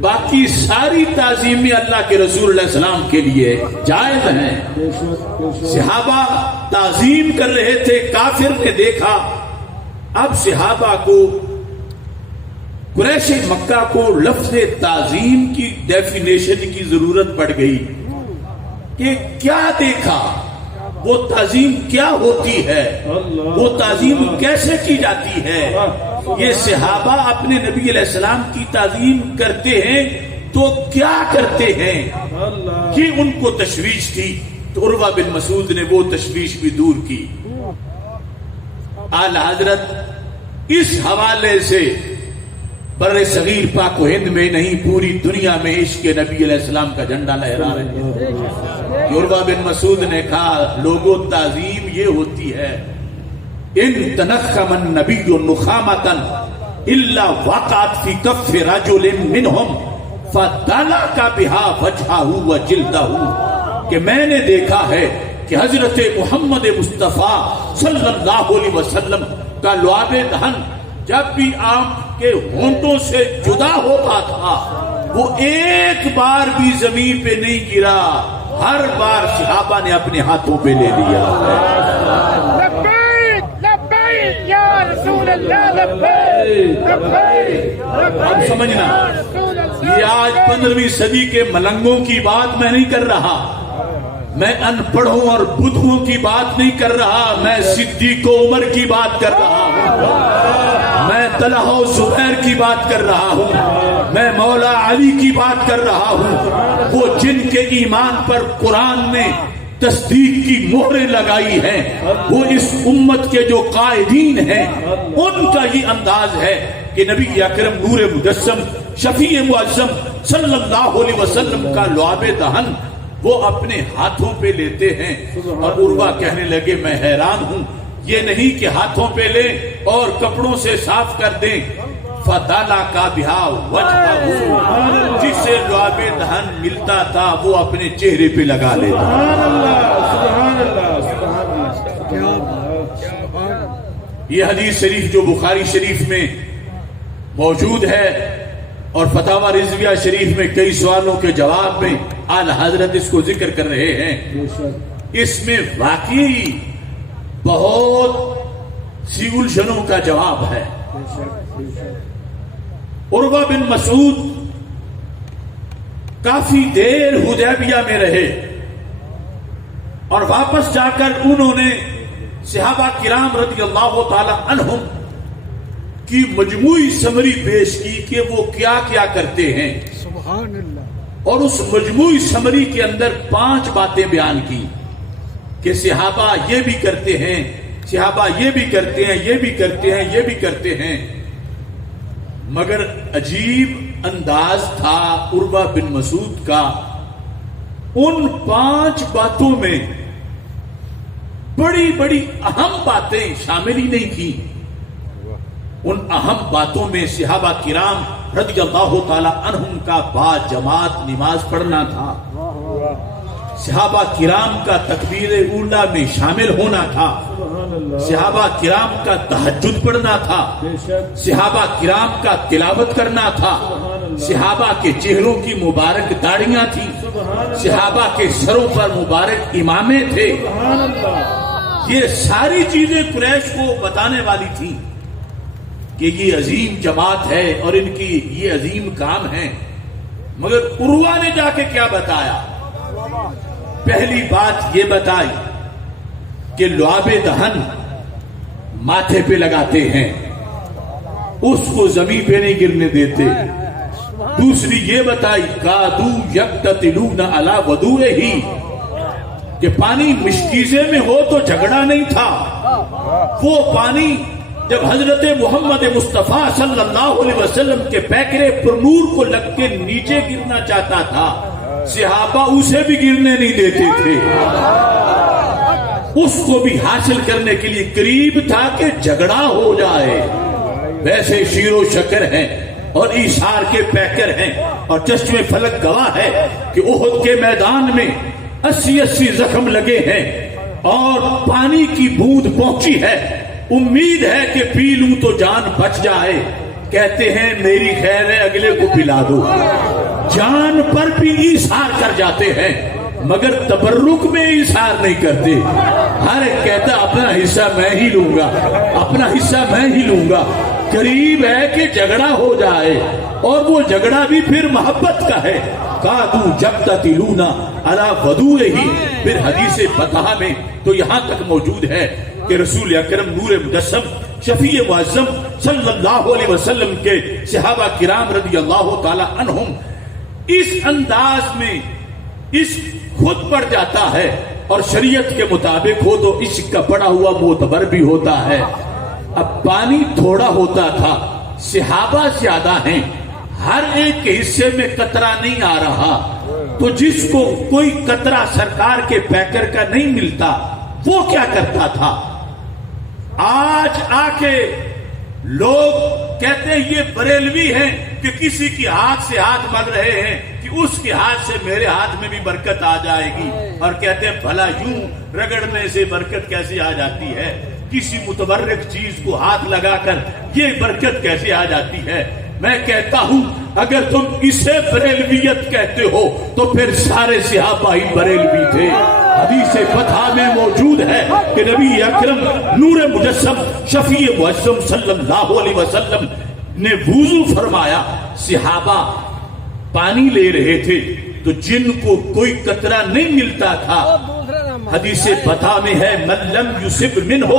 باقی ساری تعظیمیں اللہ کے رسول علیہ السلام کے لیے جائز ہیں. صحابہ تعظیم کر رہے تھے، کافر نے دیکھا. اب صحابہ کو، قریش مکہ کو لفظ تعظیم کی ڈیفینیشن کی ضرورت پڑ گئی کہ کیا دیکھا، وہ تعظیم کیا ہوتی ہے، وہ تعظیم کیسے کی جاتی ہے. یہ صحابہ اپنے نبی علیہ السلام کی تعظیم کرتے ہیں تو کیا کرتے ہیں، یہ ان کو تشویش تھی. تو عروہ بن مسعود نے وہ تشویش بھی دور کی. اعلی حضرت اس حوالے سے بر صغیر پاک و ہند میں نہیں پوری دنیا میں عشق نبی علیہ السلام کا جھنڈا لہرا رہے ہیں. عروہ بن مسعود نے کہا لوگوں تعظیم یہ ہوتی ہے ان تنخم النبی نخامتا الا وقعت فی کف رجل منہم فدلک بہا وجہہ وجلدہ، کہ میں نے دیکھا ہے کہ حضرت محمد مصطفیٰ صلی اللہ علیہ وسلم کا لعاب دہن جب بھی آپ کے ہونٹوں سے جدا ہوتا تھا وہ ایک بار بھی زمین پہ نہیں گرا، ہر بار صحابہ نے اپنے ہاتھوں پہ لے لیا. لبیک لبیک یا رسول اللہ، لبیک لبیک. اب سمجھنا یہ آج 15ویں صدی کے ملنگوں کی بات میں نہیں کر رہا، میں ان پڑھوں اور بدھوں کی بات نہیں کر رہا، میں صدیق و عمر کی بات کر رہا ہوں، میں طلحہ و زبیر کی بات کر رہا ہوں، میں مولا علی کی بات کر رہا ہوں، وہ جن کے ایمان پر قرآن نے تصدیق کی مہریں لگائی ہیں، وہ اس امت کے جو قائدین ہیں ان کا یہ انداز ہے کہ نبی اکرم نور مجسم شفیع معظم صلی اللہ علیہ وسلم کا لعاب دہن وہ اپنے ہاتھوں پہ لیتے ہیں. اور عروہ کہنے لگے میں حیران ہوں، یہ نہیں کہ ہاتھوں پہ لیں اور کپڑوں سے صاف کر دیں. فَدَلَكَ بِهَا وَجْهَهُ، جسے لعاب دہن ملتا تھا وہ اپنے چہرے پہ لگا لیتا. یہ حدیث شریف جو بخاری شریف میں موجود ہے اور فتاوی رضویہ شریف میں کئی سوالوں کے جواب میں اعلی حضرت اس کو ذکر کر رہے ہیں، اس میں واقعی بہت سی الجھنوں کا جواب ہے۔ عروہ بن مسعود کافی دیر حدیبیہ میں رہے اور واپس جا کر انہوں نے صحابہ کرام رضی اللہ تعالی عنہم کی مجموعی سمری پیش کی کہ وہ کیا کیا کرتے ہیں، سبحان اللہ، اور اس مجموعی سمری کے اندر 5 باتیں بیان کی کہ صحابہ یہ بھی کرتے ہیں، صحابہ یہ بھی کرتے ہیں، یہ بھی کرتے ہیں، یہ بھی کرتے ہیں۔ مگر عجیب انداز تھا عروہ بن مسعود کا، ان 5 باتوں میں بڑی بڑی اہم باتیں شامل ہی نہیں کی۔ ان اہم باتوں میں صحابہ کرام رضی اللہ تعالی عنہم کا با جماعت نماز پڑھنا تھا، صحابہ کرام کا تکبیر اولا میں شامل ہونا تھا، صحابہ کرام کا تہجد پڑھنا تھا، صحابہ کرام کا تلاوت کرنا تھا، صحابہ کے چہروں کی مبارک داڑیاں تھیں، صحابہ کے سروں پر مبارک امامے تھے۔ یہ ساری چیزیں قریش کو بتانے والی تھیں کہ یہ عظیم جماعت ہے اور ان کی یہ عظیم کام ہے۔ مگر عروہ نے جا کے کیا بتایا؟ پہلی بات یہ بتائی کہ لعاب دہن ماتھے پہ لگاتے ہیں، اس کو زمین پہ نہیں گرنے دیتے۔ دوسری یہ بتائی کادو یقتتلون علی وضوئہ، کہ پانی مشکیزے میں ہو تو جھگڑا نہیں تھا، وہ پانی جب حضرت محمد مصطفیٰ صلی اللہ علیہ وسلم کے پیکرے پر نور کو لگ کے نیچے گرنا چاہتا تھا، صحابہ اسے بھی گرنے نہیں دیتے تھے، اس کو بھی حاصل کرنے کے لیے قریب تھا کہ جھگڑا ہو جائے۔ ویسے شیر و شکر ہیں اور ایثار کے پیکر ہیں، اور چشم فلک گواہ ہے کہ احد کے میدان میں 80 زخم لگے ہیں اور پانی کی بوند پہنچی ہے، امید ہے کہ پی لوں تو جان بچ جائے، کہتے ہیں میری خیر ہے اگلے کو پلا دو، جان پر بھی ایثار کر جاتے ہیں مگر تبرک میں ایثار نہیں کرتے۔ ہر ایک کہتا اپنا حصہ میں ہی لوں گا، اپنا حصہ میں ہی لوں گا۔ قریب ہے کہ جھگڑا ہو جائے، اور وہ جھگڑا بھی پھر محبت کا ہے۔ کادو یقتتلون علی وضوئہ، پھر حدیث فتح میں تو یہاں تک موجود ہے کہ رسول اکرم نور مجسم شفیع معظم صلی اللہ علیہ وسلم کے صحابہ کرام رضی اللہ تعالی عنہم اس انداز میں اس خود پڑ جاتا ہے، اور شریعت کے مطابق ہو تو عشق کا پڑا ہوا معتبر بھی ہوتا ہے۔ اب پانی تھوڑا ہوتا تھا، صحابہ زیادہ ہیں، ہر ایک کے حصے میں قطرہ نہیں آ رہا، تو جس کو کوئی قطرہ سرکار کے پیکر کا نہیں ملتا وہ کیا کرتا تھا؟ آج آ کے لوگ کہتے ہیں یہ بریلوی ہیں کہ کسی کی ہاتھ سے ہاتھ مل رہے ہیں کہ اس کے ہاتھ سے میرے ہاتھ میں بھی برکت آ جائے گی، اور کہتے ہیں بھلا یوں رگڑنے سے برکت کیسے آ جاتی ہے، کسی متبرک چیز کو ہاتھ لگا کر یہ برکت کیسے آ جاتی ہے؟ میں کہتا ہوں اگر تم اسے بریلویت کہتے ہو تو پھر سارے صحابہ ہی بریلوی تھے۔ حدیث فتح میں موجود ہے کہ نبی اکرم نور مجسم شفیع معظم صلی اللہ علیہ وسلم نے وضو فرمایا، صحابہ پانی لے رہے تھے تو جن کو کوئی قطرہ نہیں ملتا تھا، حدیث فتح میں ہے من لم یصب منہ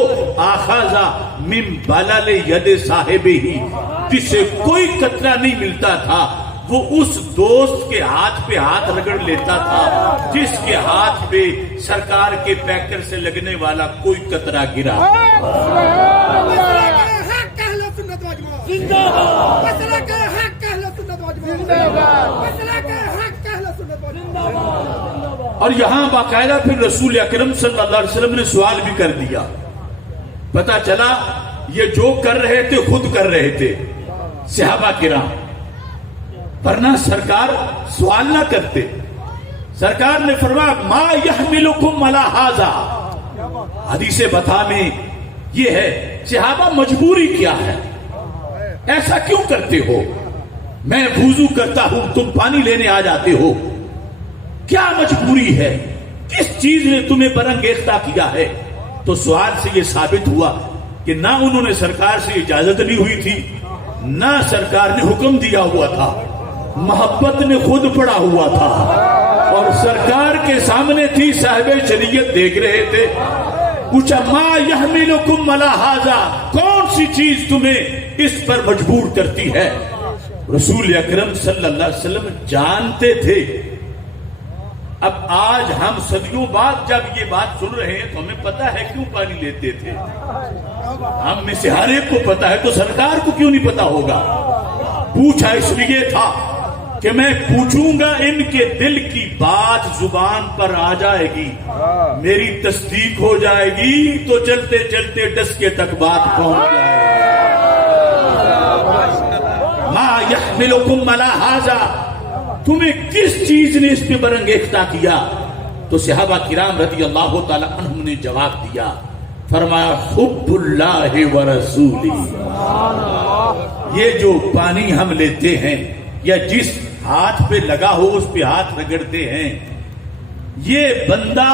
آخذ من بلل ید صاحبہ، جسے کوئی قطرہ نہیں ملتا تھا وہ اس دوست کے ہاتھ پہ ہاتھ رگڑ لیتا تھا جس کے ہاتھ پہ سرکار کے پیکر سے لگنے والا کوئی قطرہ گرا۔ اور یہاں باقاعدہ پھر رسول اکرم صلی اللہ علیہ وسلم نے سوال بھی کر دیا، پتا چلا یہ جو کر رہے تھے خود کر رہے تھے صحابہ کرام، ورنہ سرکار سوال نہ کرتے۔ سرکار نے فرمایا ما یحملکم علی ھذا، حدیث بتا میں یہ ہے صحابہ مجبوری کیا ہے؟ ایسا کیوں کرتے ہو؟ میں وضو کرتا ہوں، تم پانی لینے آ جاتے ہو، کیا مجبوری ہے؟ کس چیز نے تمہیں برانگیختہ کیا ہے؟ تو سوال سے یہ ثابت ہوا کہ نہ انہوں نے سرکار سے اجازت لی ہوئی تھی، نہ سرکار نے حکم دیا ہوا تھا، محبت نے خود پڑا ہوا تھا، اور سرکار کے سامنے تھی، صاحب شریعت دیکھ رہے تھے۔ پوچھا ما یحملکم علی ھذا، کون سی چیز تمہیں اس پر مجبور کرتی ہے؟ رسول اکرم صلی اللہ علیہ وسلم جانتے تھے۔ اب آج ہم صدیوں بعد جب یہ بات سن رہے ہیں تو ہمیں پتا ہے کیوں پانی لیتے تھے، ہم میں سے ہر ایک کو پتا ہے، تو سرکار کو کیوں نہیں پتا ہوگا؟ پوچھا اس لیے تھا کہ میں پوچھوں گا، ان کے دل کی بات زبان پر آ جائے گی، میری تصدیق ہو جائے گی، تو چلتے چلتے ڈسکے تک بات پہنچ جائے گی۔ ما یحملکم علی ھذا، تمہیں کس چیز نے اس پہ برانگیختہ کیا؟ تو صحابہ کرام رضی اللہ تعالی عنہم نے جواب دیا، فرمایا حب اللہ ورسولہ، یہ جو پانی ہم لیتے ہیں یا جس ہاتھ پہ لگا ہو اس پہ ہاتھ رگڑتے ہیں، یہ بندہ،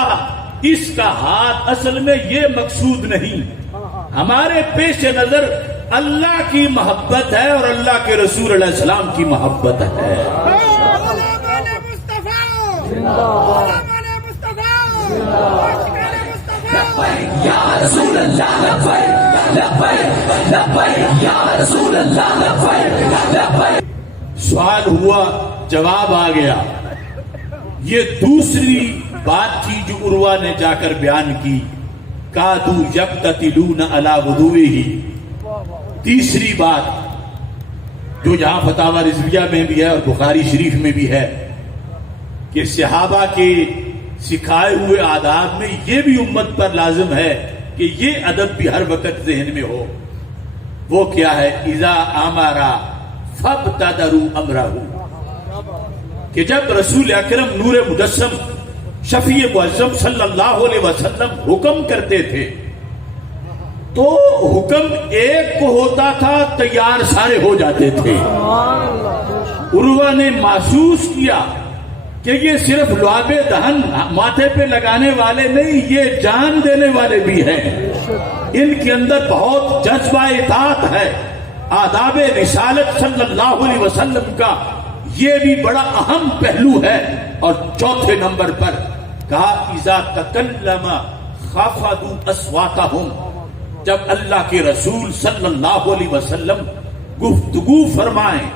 اس کا ہاتھ اصل میں یہ مقصود نہیں، ہمارے پیش نظر اللہ کی محبت ہے اور اللہ کے رسول علیہ السلام کی محبت ہے۔ یا رسول اللہ لبیک لبیک لبیک یا رسول اللہ لبیک لبیک۔ سوال ہوا، جواب آ گیا۔ یہ دوسری بات تھی جو عروہ نے جا کر بیان کی، کادو یقتتلون علی وضوئہ۔ تیسری بات جو یہاں فتاوی رضویہ میں بھی ہے اور بخاری شریف میں بھی ہے کہ صحابہ کے سکھائے ہوئے آداب میں یہ بھی امت پر لازم ہے کہ یہ ادب بھی ہر وقت ذہن میں ہو۔ وہ کیا ہے؟ اذا امرا فابتدروا امرہ، کہ جب رسول اکرم نور مجسم شفیع معظم صلی اللہ علیہ وسلم حکم کرتے تھے تو حکم ایک کو ہوتا تھا، تیار سارے ہو جاتے تھے۔ عروہ نے محسوس کیا کہ یہ صرف لعاب دہن ماتھے پہ لگانے والے نہیں، یہ جان دینے والے بھی ہیں، ان کے اندر بہت جذبہ اطاعت ہے۔ آداب رسالت صلی اللہ علیہ وسلم کا یہ بھی بڑا اہم پہلو ہے۔ اور چوتھے نمبر پر کہا اذا تکلم خفضوا اصواتهم، جب اللہ کے رسول صلی اللہ علیہ وسلم گفتگو فرمائیں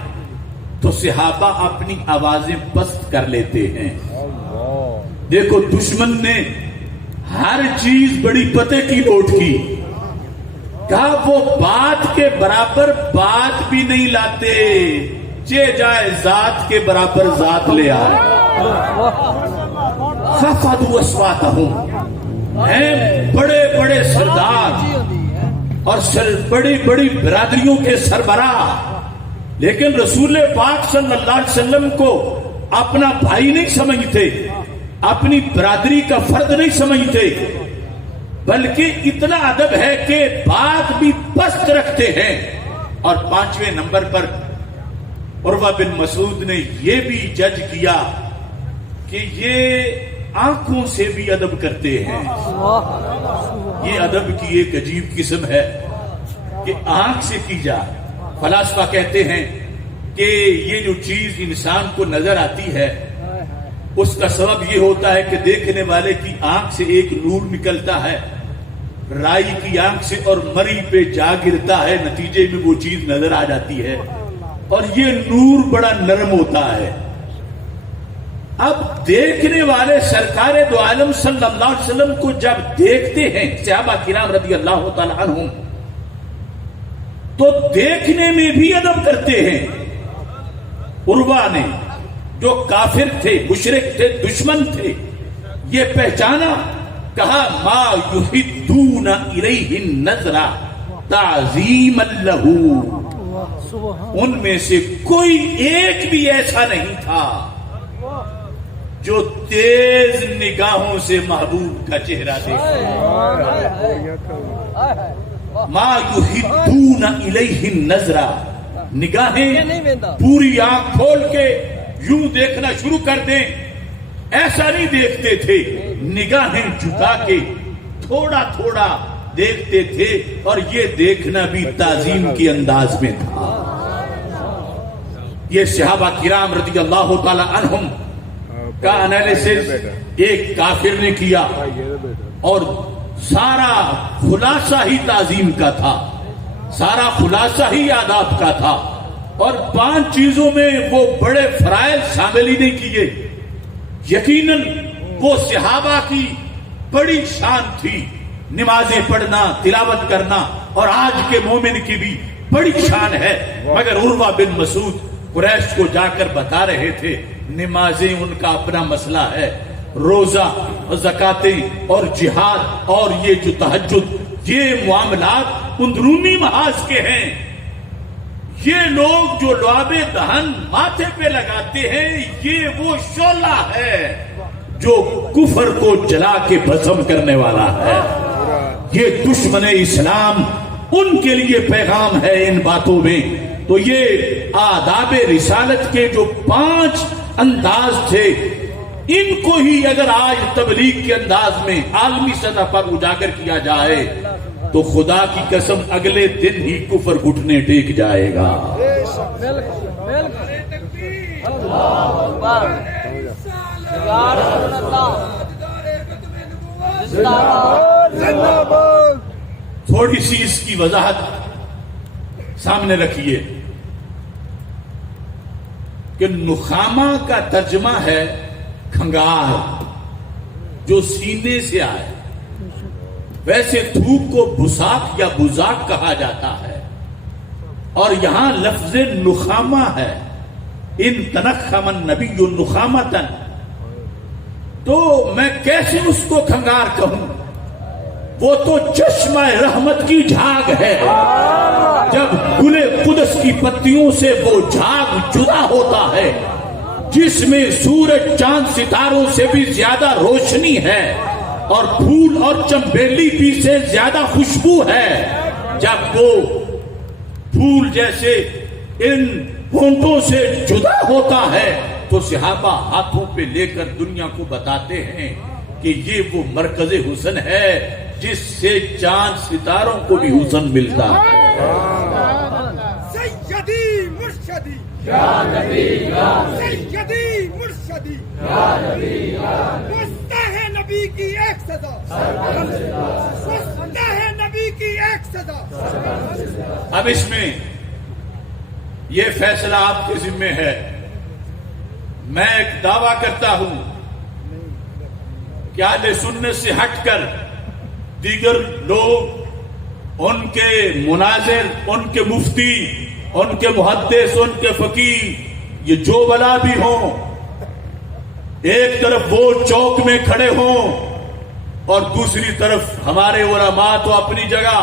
تو صحابہ اپنی آوازیں پست کر لیتے ہیں۔ دیکھو دشمن نے ہر چیز بڑی پتے کی نوٹ کی، کہا وہ بات کے برابر بات بھی نہیں لاتے، چے جائے ذات کے برابر ذات لے آئے۔ خفضوا اصواتهم، ہیں بڑے بڑے سردار اور بڑی بڑی برادریوں کے سربراہ، لیکن رسول پاک صلی اللہ علیہ وسلم کو اپنا بھائی نہیں سمجھتے، اپنی برادری کا فرد نہیں سمجھتے، بلکہ اتنا ادب ہے کہ بات بھی پست رکھتے ہیں۔ اور پانچویں نمبر پر عروہ بن مسعود نے یہ بھی جج کیا کہ یہ آنکھوں سے بھی ادب کرتے ہیں۔ یہ ادب کی ایک عجیب قسم ہے کہ آنکھ سے کی جائے۔ فلاسفہ کہتے ہیں کہ یہ جو چیز انسان کو نظر آتی ہے اس کا سبب یہ ہوتا ہے کہ دیکھنے والے کی آنکھ سے ایک نور نکلتا ہے، رائی کی آنکھ سے اور مری پہ جا گرتا ہے، نتیجے میں وہ چیز نظر آ جاتی ہے، اور یہ نور بڑا نرم ہوتا ہے۔ اب دیکھنے والے سرکار دو عالم صلی اللہ علیہ وسلم کو جب دیکھتے ہیں صحابہ کرام رضی اللہ تعالی عنہم، تو دیکھنے میں بھی ادب کرتے ہیں۔ عروہ نے جو کافر تھے، مشرک تھے، دشمن تھے، یہ پہچانا، کہا ما یحدون الیہ النظر تعظیما لہ، ان میں سے کوئی ایک بھی ایسا نہیں تھا جو تیز نگاہوں سے محبوب کا چہرہ دیکھے۔ ما یحدون الیہ نظرا، نگاہیں پوری آنکھ کھول کے یوں دیکھنا شروع کر دیں، ایسا نہیں دیکھتے تھے، نگاہیں جھکا کے تھوڑا تھوڑا دیکھتے تھے، اور یہ دیکھنا بھی تعظیم کے انداز میں تھا۔ یہ صحابہ کرام رضی اللہ تعالی عنہم کا انالیسس ایک کافر نے کیا، اور سارا خلاصہ ہی تعظیم کا تھا، سارا خلاصہ ہی آداب کا تھا، اور 5 چیزوں میں وہ بڑے فرائض شامل ہی نہیں کیے۔ یقیناً وہ صحابہ کی بڑی شان تھی، نمازیں پڑھنا، تلاوت کرنا، اور آج کے مومن کی بھی بڑی شان ہے، مگر عروہ بن مسعود قریش کو جا کر بتا رہے تھے نمازیں ان کا اپنا مسئلہ ہے، روزہ، زکاتیں اور جہاد اور یہ جو تہجد، یہ معاملات اندرونی محاذ کے ہیں۔ یہ لوگ جو لعاب دہن ماتھے پہ لگاتے ہیں، یہ وہ شعلہ ہے جو کفر کو جلا کے بھسم کرنے والا ہے۔ یہ دشمن اسلام، ان کے لیے پیغام ہے ان باتوں میں۔ تو یہ آداب رسالت کے جو 5 انداز تھے، ان کو ہی اگر آج تبلیغ کے انداز میں عالمی سطح پر اجاگر کیا جائے تو خدا کی قسم اگلے دن ہی کفر گھٹنے ٹیک جائے گا۔ تھوڑی سی اس کی وضاحت سامنے رکھیے کہ نخامہ کا ترجمہ ہے کھنگار، جو سینے سے آئے۔ ویسے تھوک کو بساک یا بزاک کہا جاتا ہے، اور یہاں لفظ نخامہ ہے، ان تنخم النبی نخامتن، تو میں کیسے اس کو کھنگار کہوں؟ وہ تو چشمہ رحمت کی جھاگ ہے۔ جب گل قدس کی پتیوں سے وہ جھاگ جدا ہوتا ہے، جس میں سورج چاند ستاروں سے بھی زیادہ روشنی ہے، اور پھول اور چمبیلی بھی سے زیادہ خوشبو ہے، جب وہ پھول جیسے ان ہونٹوں سے جدا ہوتا ہے تو صحابہ ہاتھوں پہ لے کر دنیا کو بتاتے ہیں کہ یہ وہ مرکز حسن ہے جس سے چاند ستاروں کو بھی حسن ملتا ہے۔ سیدی مرشدی یا نبی یا سیدی مرشدی یا نبی یا وسطہ ہے نبی کی ایک سزا، وسطہ ہے نبی کی ایک سزا۔ اب اس میں یہ فیصلہ آپ کے ذمہ ہے۔ میں ایک دعویٰ کرتا ہوں کہ اہل سنت سے ہٹ کر دیگر لوگ، ان کے مناظر، ان کے مفتی، ان کے محدث، ان کے فقیہ، یہ جو بلا بھی ہوں، ایک طرف وہ چوک میں کھڑے ہوں اور دوسری طرف ہمارے علماء تو اپنی جگہ،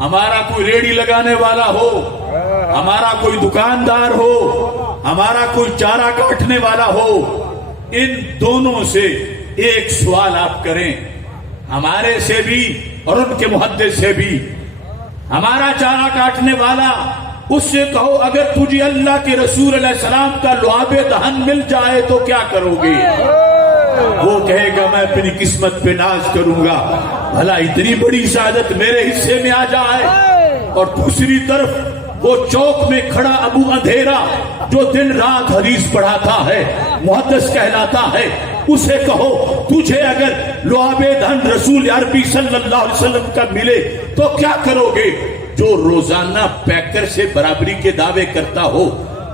ہمارا کوئی ریڑھی لگانے والا ہو، ہمارا کوئی دکاندار ہو، ہمارا کوئی چارہ کاٹنے والا ہو، ان دونوں سے ایک سوال آپ کریں، ہمارے سے بھی اور ان کے محدث سے بھی۔ ہمارا چارہ کاٹنے والا، اس سے کہو اگر تجھے اللہ کے رسول علیہ السلام کا لعاب دہن مل جائے تو کیا کرو گے؟ وہ کہے گا میں اپنی قسمت پہ ناز کروں گا، بھلا اتنی بڑی سعادت میرے حصے میں آ جائے۔ اور دوسری طرف وہ چوک میں کھڑا ابو اندھیرا جو دن رات حدیث پڑھاتا ہے، محدث کہلاتا ہے، اسے کہو تجھے اگر لعاب دہن رسول عربی صلی اللہ علیہ وسلم کا ملے تو کیا کرو گے؟ جو روزانہ پیکر سے برابری کے دعوے کرتا ہو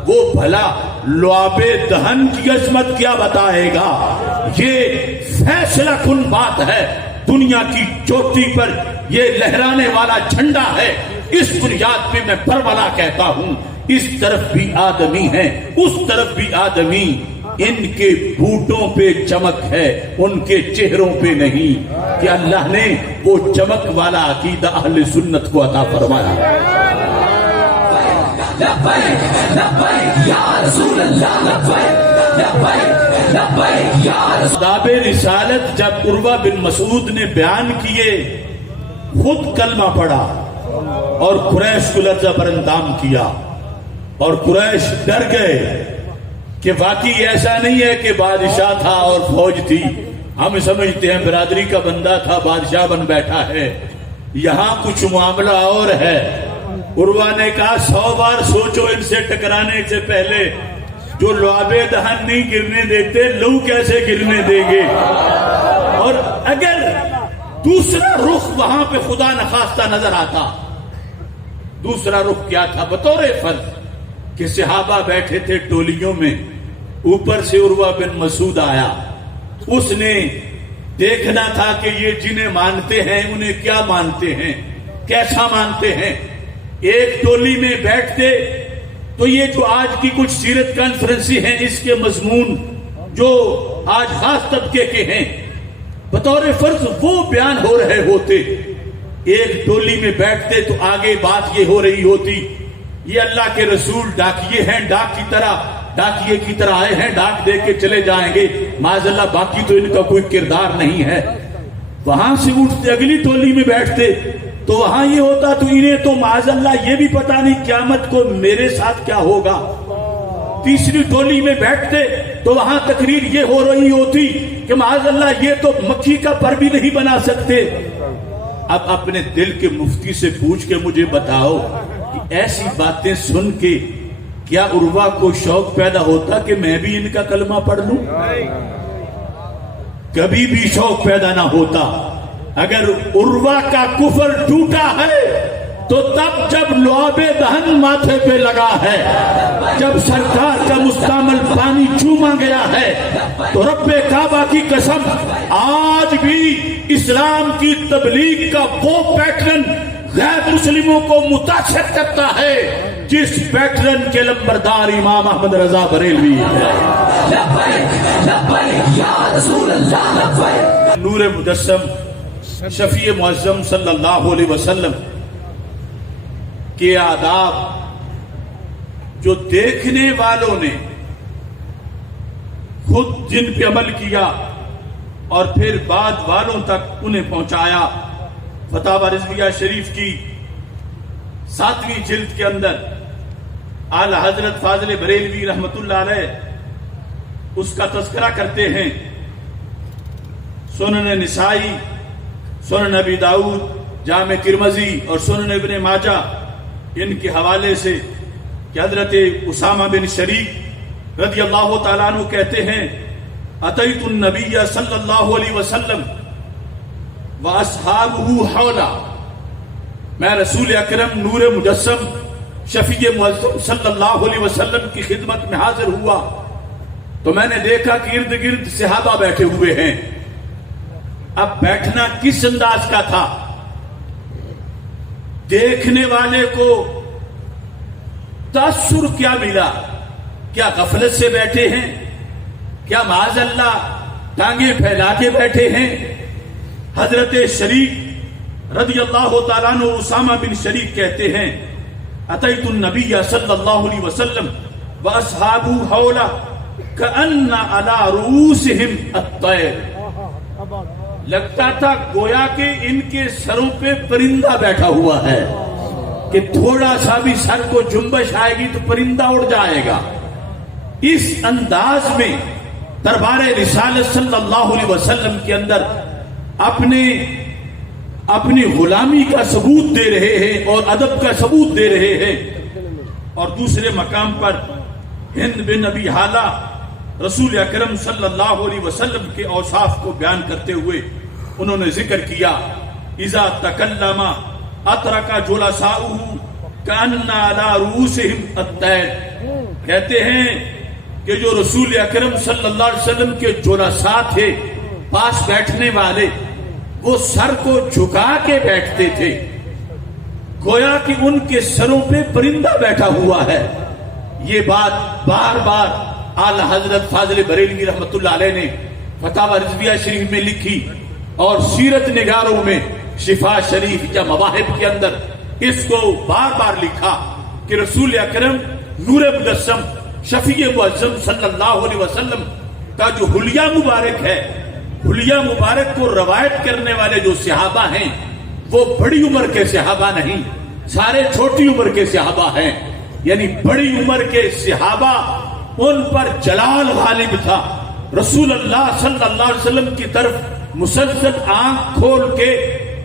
وہ بھلا لعاب دہن کی عظمت کیا بتائے گا؟ یہ فیصلہ کن بات ہے، دنیا کی چوٹی پر یہ لہرانے والا جھنڈا ہے۔ اس بنیاد پہ میں برملا کہتا ہوں، اس طرف بھی آدمی ہیں، اس طرف بھی آدمی، ان کے بوٹوں پہ چمک ہے، ان کے چہروں پہ نہیں، کہ اللہ نے وہ چمک والا عقیدہ اہل سنت کو عطا فرمایا۔ لبیک لبیک یا رسول اللہ، لبیک لبیک لبیک یا رسول آداب رسالت جب عروہ بن مسعود نے بیان کیے، خود کلمہ پڑھا، اور قریش کو لرزہ برندام کیا، اور قریش ڈر گئے کہ واقعی ایسا نہیں ہے کہ بادشاہ تھا اور فوج تھی، ہم سمجھتے ہیں برادری کا بندہ تھا بادشاہ بن بیٹھا ہے، یہاں کچھ معاملہ اور ہے۔ عروہ نے کہا 100 بار سوچو ان سے ٹکرانے سے پہلے، جو لعاب دہن نہیں گرنے دیتے لو کیسے گرنے دیں گے؟ اور اگر دوسرا رخ وہاں پہ خدا نخواستہ نظر آتا، دوسرا رخ کیا تھا؟ بطور فرض کہ صحابہ بیٹھے تھے ٹولیوں میں، اوپر سے عروہ بن مسعود آیا، اس نے دیکھنا تھا کہ یہ جنہیں مانتے ہیں انہیں کیا مانتے ہیں، کیسا مانتے ہیں۔ ایک ٹولی میں بیٹھتے تو یہ جو آج کی کچھ سیرت کانفرنسی ہیں اس کے مضمون جو آج خاص طبقے کے ہیں، بطور فرض وہ بیان ہو رہے ہوتے، ایک ٹولی میں بیٹھتے تو آگے بات یہ ہو رہی ہوتی، یہ اللہ کے رسول ڈاکیے ہیں، ڈاکیے کی طرح آئے ہیں، ڈاک دے کے چلے جائیں گے، معاذ اللہ باقی تو ان کا کوئی کردار نہیں ہے۔ وہاں سے اٹھتے اگلی ٹولی میں بیٹھتے تو وہاں یہ ہوتا تو انہیں تو معاذ اللہ یہ بھی پتا نہیں قیامت کو میرے ساتھ کیا ہوگا۔ تیسری ٹولی میں بیٹھتے تو وہاں تقریر یہ ہو رہی ہوتی کہ معاذ اللہ یہ تو مکھی کا پر بھی نہیں بنا سکتے۔ اب اپنے دل کے مفتی سے پوچھ کے مجھے بتاؤ کہ ایسی باتیں سن کے کیا عروہ کو شوق پیدا ہوتا کہ میں بھی ان کا کلمہ پڑھ لوں؟ کبھی بھی شوق پیدا نہ ہوتا۔ اگر عروہ کا کفر ٹوٹا ہے تو تب جب لعاب دہن ماتھے پہ لگا ہے، جب سرکار کا مستعمل پانی چوما گیا ہے، تو رب کعبہ کی قسم آج بھی اسلام کی تبلیغ کا وہ پیٹرن غیر مسلموں کو متاثر کرتا ہے جس پیٹرن کے لمبردار امام احمد رضا بریلوی ہے۔ نور مجسم شفیع معظم صلی اللہ علیہ وسلم کے آداب جو دیکھنے والوں نے خود جن پہ عمل کیا اور پھر بعد والوں تک انہیں پہنچایا۔ فتاوی رضویہ شریف کی 7ویں جلد کے اندر اعلی حضرت فاضل بریلوی رحمت اللہ علیہ اس کا تذکرہ کرتے ہیں۔ سنن نسائی، سنن ابی داؤد، جامع ترمذی اور سنن ابن ماجہ ان کے حوالے سے کہ حضرت اسامہ بن شریک رضی اللہ تعالیٰ عنہ کہتے ہیں اتیت النبی صلی اللہ علیہ وسلم واصحابہ حولا، میں رسول اکرم نور مجسم شفیع معظم صلی اللہ علیہ وسلم کی خدمت میں حاضر ہوا تو میں نے دیکھا کہ ارد گرد صحابہ بیٹھے ہوئے ہیں۔ اب بیٹھنا کس انداز کا تھا؟ دیکھنے والے کو تاثر کیا ملا؟ کیا غفلت سے بیٹھے ہیں؟ کیا معاذ اللہ ٹانگیں پھیلا کے بیٹھے ہیں؟ حضرت شریک رضی اللہ تعالیٰ عنہ اسامہ بن شریک کہتے ہیں اتیت النبی صلی اللہ علیہ وسلم واصحابہ حولا کأن علی رؤوسہم الطیر، لگتا تھا گویا کہ ان کے سروں پہ پرندہ بیٹھا ہوا ہے کہ تھوڑا سا بھی سر کو جنبش آئے گی تو پرندہ اڑ جائے گا۔ اس انداز میں دربار رسالت صلی اللہ علیہ وسلم کے اندر اپنی غلامی کا ثبوت دے رہے ہیں اور ادب کا ثبوت دے رہے ہیں۔ اور دوسرے مقام پر ہند بن ابی حالہ رسول اکرم صلی اللہ علیہ وسلم کے اوصاف کو بیان کرتے ہوئے انہوں نے ذکر کیا اذا تکلم اترک جلساؤہ کأن علی رؤوسہم الطیر، کہتے ہیں کہ جو رسول اکرم صلی اللہ علیہ وسلم کے جلساء تھے، پاس بیٹھنے والے، وہ سر کو جھکا کے بیٹھتے تھے گویا کہ ان کے سروں پہ پرندہ بیٹھا ہوا ہے۔ یہ بات بار بار اعلی حضرت فاضل بریلوی رحمت اللہ علیہ نے فتاوی رضویہ شریف میں لکھی اور سیرت نگاروں میں شفا شریف یا مواہب کے اندر اس کو بار بار لکھا کہ رسول اکرم نور مجسم شفیع معظم صلی اللہ علیہ وسلم کا جو حلیہ مبارک ہے، حلیہ مبارک کو روایت کرنے والے جو صحابہ ہیں وہ بڑی عمر کے صحابہ نہیں، سارے چھوٹی عمر کے صحابہ ہیں، یعنی بڑی عمر کے صحابہ ان پر جلال غالب تھا. رسول اللہ صلی اللہ علیہ وسلم کی طرف مسلسل آنکھ کھول کے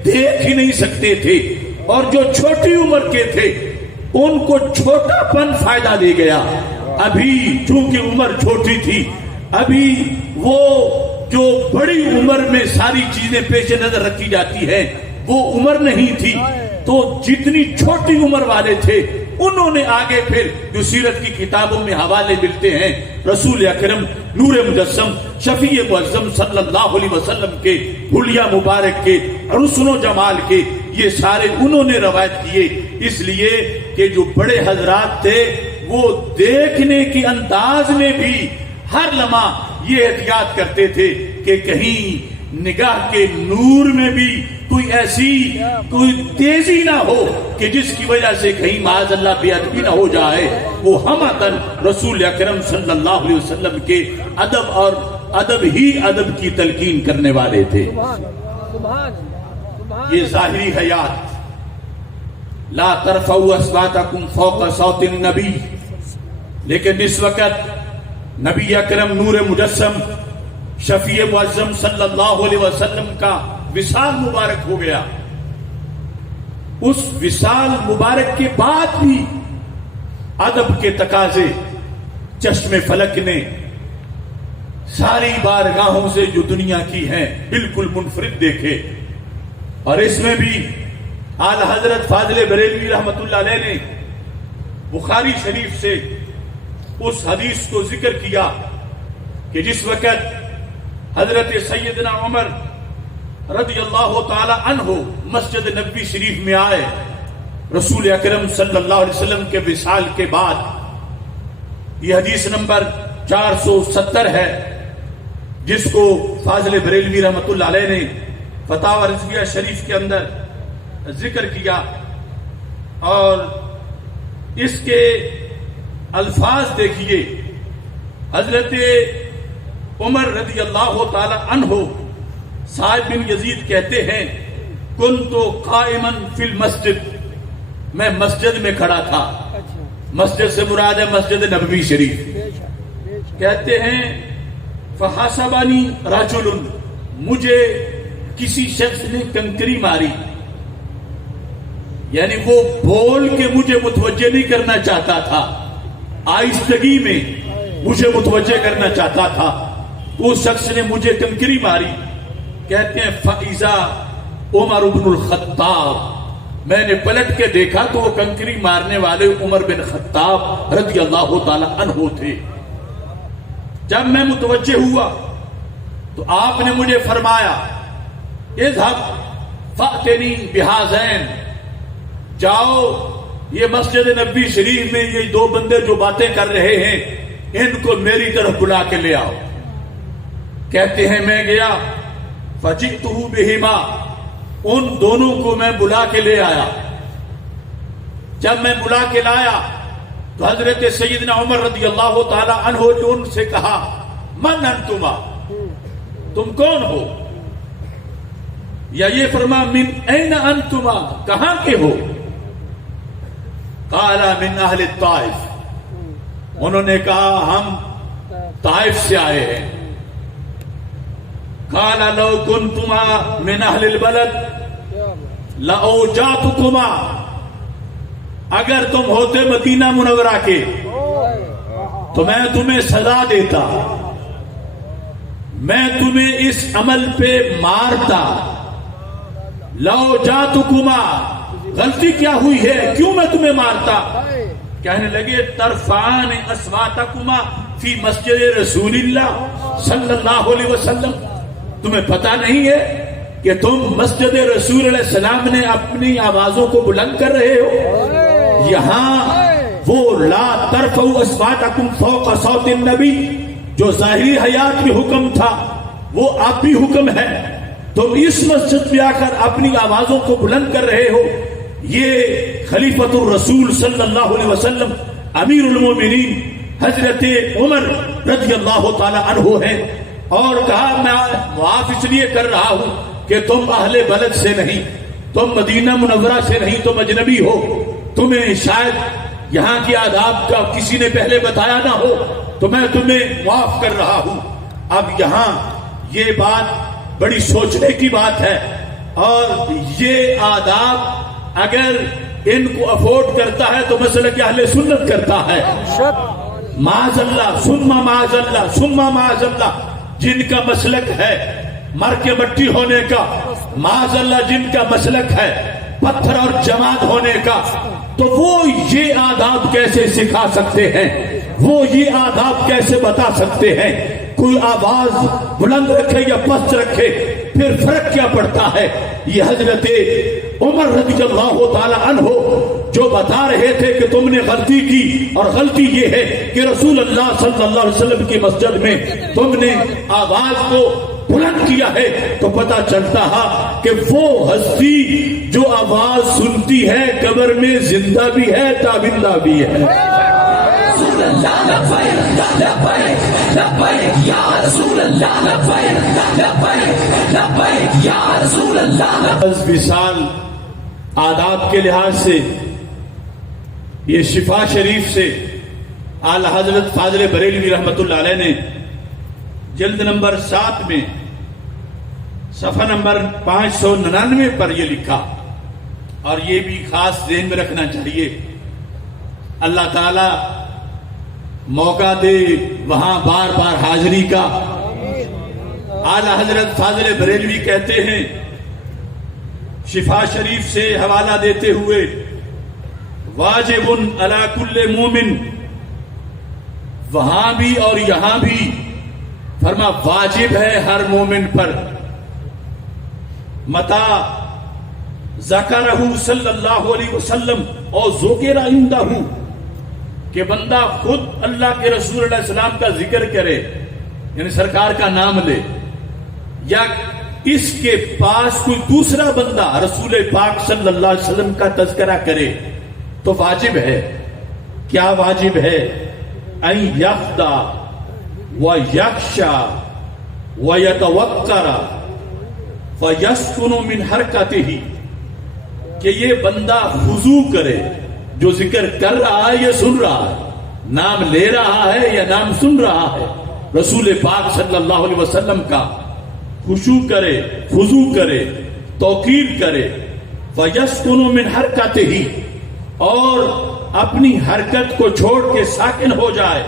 دیکھ ہی نہیں سکتے تھے، اور جو چھوٹی عمر کے تھے ان کو چھوٹا پن فائدہ دے گیا. ابھی چونکہ عمر چھوٹی تھی، ابھی وہ جو بڑی عمر میں ساری چیزیں پیش نظر رکھی جاتی ہیں وہ عمر نہیں تھی، تو جتنی چھوٹی عمر والے تھے انہوں نے آگے پھر جو سیرت کی کتابوں میں حوالے ملتے ہیں رسول اکرم نور مجسم شفیع معظم صلی اللہ علیہ وسلم کے حلیہ مبارک کے حسن و جمال کے، یہ سارے انہوں نے روایت کیے. اس لیے کہ جو بڑے حضرات تھے وہ دیکھنے کے انداز میں بھی ہر لمحہ یہ احتیاط کرتے تھے کہ کہیں نگاہ کے نور میں بھی کوئی ایسی کوئی تیزی نہ ہو کہ جس کی وجہ سے کہیں معاذ اللہ بے ادبی نہ ہو جائے. وہ ہمتن رسول اکرم صلی اللہ علیہ وسلم کے ادب اور ادب ہی ادب کی تلقین کرنے والے تھے. یہ ظاہری حیات لا ترفعوا اصواتکم فوق صوت النبی، لیکن اس وقت نبی اکرم نور مجسم شفیع معظم صلی اللہ علیہ وسلم کا وصال مبارک ہو گیا. اس وصال مبارک کے بعد بھی ادب کے تقاضے چشم فلک نے ساری بارگاہوں سے جو دنیا کی ہیں بالکل منفرد دیکھے. اور اس میں بھی اعلی حضرت فاضل بریلوی رحمت اللہ علیہ نے بخاری شریف سے اس حدیث کو ذکر کیا کہ جس وقت حضرت سیدنا عمر رضی اللہ تعالی عنہ مسجد نبوی شریف میں آئے رسول اکرم صلی اللہ علیہ وسلم کے وصال کے بعد. یہ حدیث نمبر 470 ہے جس کو فاضل بریلوی رحمت اللہ علیہ نے فتاوی رضویہ شریف کے اندر ذکر کیا. اور اس کے الفاظ دیکھیے. حضرت عمر رضی اللہ تعالی عنہ صاحب بن یزید کہتے ہیں کنت قائما فی المسجد، میں مسجد میں کھڑا تھا. مسجد سے مراد ہے مسجد نبوی شریف. کہتے ہیں فحاسبنی رجل، مجھے کسی شخص نے کنکری ماری، یعنی وہ بول کے مجھے متوجہ نہیں کرنا چاہتا تھا، آہستگی میں مجھے متوجہ کرنا چاہتا تھا. اس شخص نے مجھے کنکری ماری. کہتے ہیں فَإِذَا عمر بن الخطاب، میں نے پلٹ کے دیکھا تو وہ کنکری مارنے والے عمر بن خطاب رضی اللہ تعالی عنہ تھے. جب میں متوجہ ہوا تو آپ نے مجھے فرمایا اذهب فأتنی بہذین، جاؤ یہ مسجد نبوی شریف میں یہ دو بندے جو باتیں کر رہے ہیں ان کو میری طرف بلا کے لے آؤ. کہتے ہیں میں گیا فجئتہ بہما، ان دونوں کو میں بلا کے لے آیا. جب میں بلا کے لایا تو حضرت سیدنا عمر رضی اللہ تعالی عنہ نے ان سے کہا من انتما، تم کون ہو؟ یا یہ فرما من این انتما، کہاں کے ہو؟ قال من اہل الطائف، انہوں نے کہا ہم طائف سے آئے ہیں. قال لو کنتما من اہل البلد لاوجاتکما، اگر تم ہوتے مدینہ منورہ کے تو میں تمہیں سزا دیتا، میں تمہیں اس عمل پہ مارتا. لاوجاتکما، غلطی کیا ہوئی ہے، کیوں میں تمہیں مارتا؟ کہنے لگے ترفعان اصواتکما فی مسجد رسول اللہ صلی اللہ علیہ وسلم، تمہیں پتہ نہیں ہے کہ تم مسجد رسول علیہ السلام نے اپنی آوازوں کو بلند کر رہے ہو. یہاں وہ لا ترفعوا اصواتکم فوق صوت النبی جو ظاہری حیات میں حکم تھا وہ اب بھی حکم ہے. تم اس مسجد پہ آ کر اپنی آوازوں کو بلند کر رہے ہو. یہ خلیفۃ الرسول صلی اللہ علیہ وسلم امیر المومنین حضرت عمر رضی اللہ تعالی عنہ ہیں. اور کہا میں معاف اس لیے کر رہا ہوں کہ تم اہل بلد سے نہیں، تم مدینہ منورہ سے نہیں، تم اجنبی ہو، تمہیں شاید یہاں کے آداب کا کسی نے پہلے بتایا نہ ہو، تو میں تمہیں معاف کر رہا ہوں۔ اب یہاں یہ بات بڑی سوچنے کی بات ہے، اور یہ آداب اگر ان کو افورڈ کرتا ہے تو مسلک اہل سنت کرتا ہے۔ معاذ اللہ ثم معاذ اللہ ثم معاذ اللہ جن کا مسلک ہے مر کے مٹی ہونے کا، معاذ اللہ جن کا مسلک ہے پتھر اور جماد ہونے کا، تو وہ یہ آداب کیسے سکھا سکتے ہیں، وہ یہ آداب کیسے بتا سکتے ہیں؟ کوئی آواز بلند رکھے یا پست رکھے پھر فرق کیا پڑتا ہے؟ یہ حضرت عمر رضی اللہ تعالی عنہ جو بتا رہے تھے کہ تم نے غلطی کی، اور غلطی یہ ہے کہ رسول اللہ صلی اللہ علیہ وسلم کی مسجد میں تم نے آواز کو بلند کیا ہے، تو پتہ چلتا ہے کہ وہ ہستی جو آواز سنتی ہے قبر میں زندہ بھی ہے تابندہ بھی ہے۔ وصال آداب کے لحاظ سے یہ شفا شریف سے اعلی حضرت فاضل بریلوی رحمت اللہ علیہ نے جلد نمبر 7 میں صفحہ نمبر 599 پر یہ لکھا، اور یہ بھی خاص ذہن میں رکھنا چاہیے، اللہ تعالی موقع دے وہاں بار بار حاضری کا۔ اعلی حضرت فاضل بریلوی کہتے ہیں شفا شریف سے حوالہ دیتے ہوئے، واجب علی کل مومن، وہاں بھی اور یہاں بھی فرما واجب ہے ہر مومن پر، متا ذکرہ صلی اللہ علیہ وسلم اور ذکر عندہ، کہ بندہ خود اللہ کے رسول علیہ السلام کا ذکر کرے، یعنی سرکار کا نام لے، یا اس کے پاس کوئی دوسرا بندہ رسول پاک صلی اللہ علیہ وسلم کا تذکرہ کرے تو واجب ہے۔ کیا واجب ہے؟ ان یخضع ویخشع ویتوقر فیسکن من حرکتہ، کہ یہ بندہ خضوع کرے، جو ذکر کر رہا ہے یہ سن رہا ہے، نام لے رہا ہے یا نام سن رہا ہے رسول پاک صلی اللہ علیہ وسلم کا، خشوع کرے، خضوع کرے، توقیر کرے، فیسکن من حرکتہ، اور اپنی حرکت کو چھوڑ کے ساکن ہو جائے،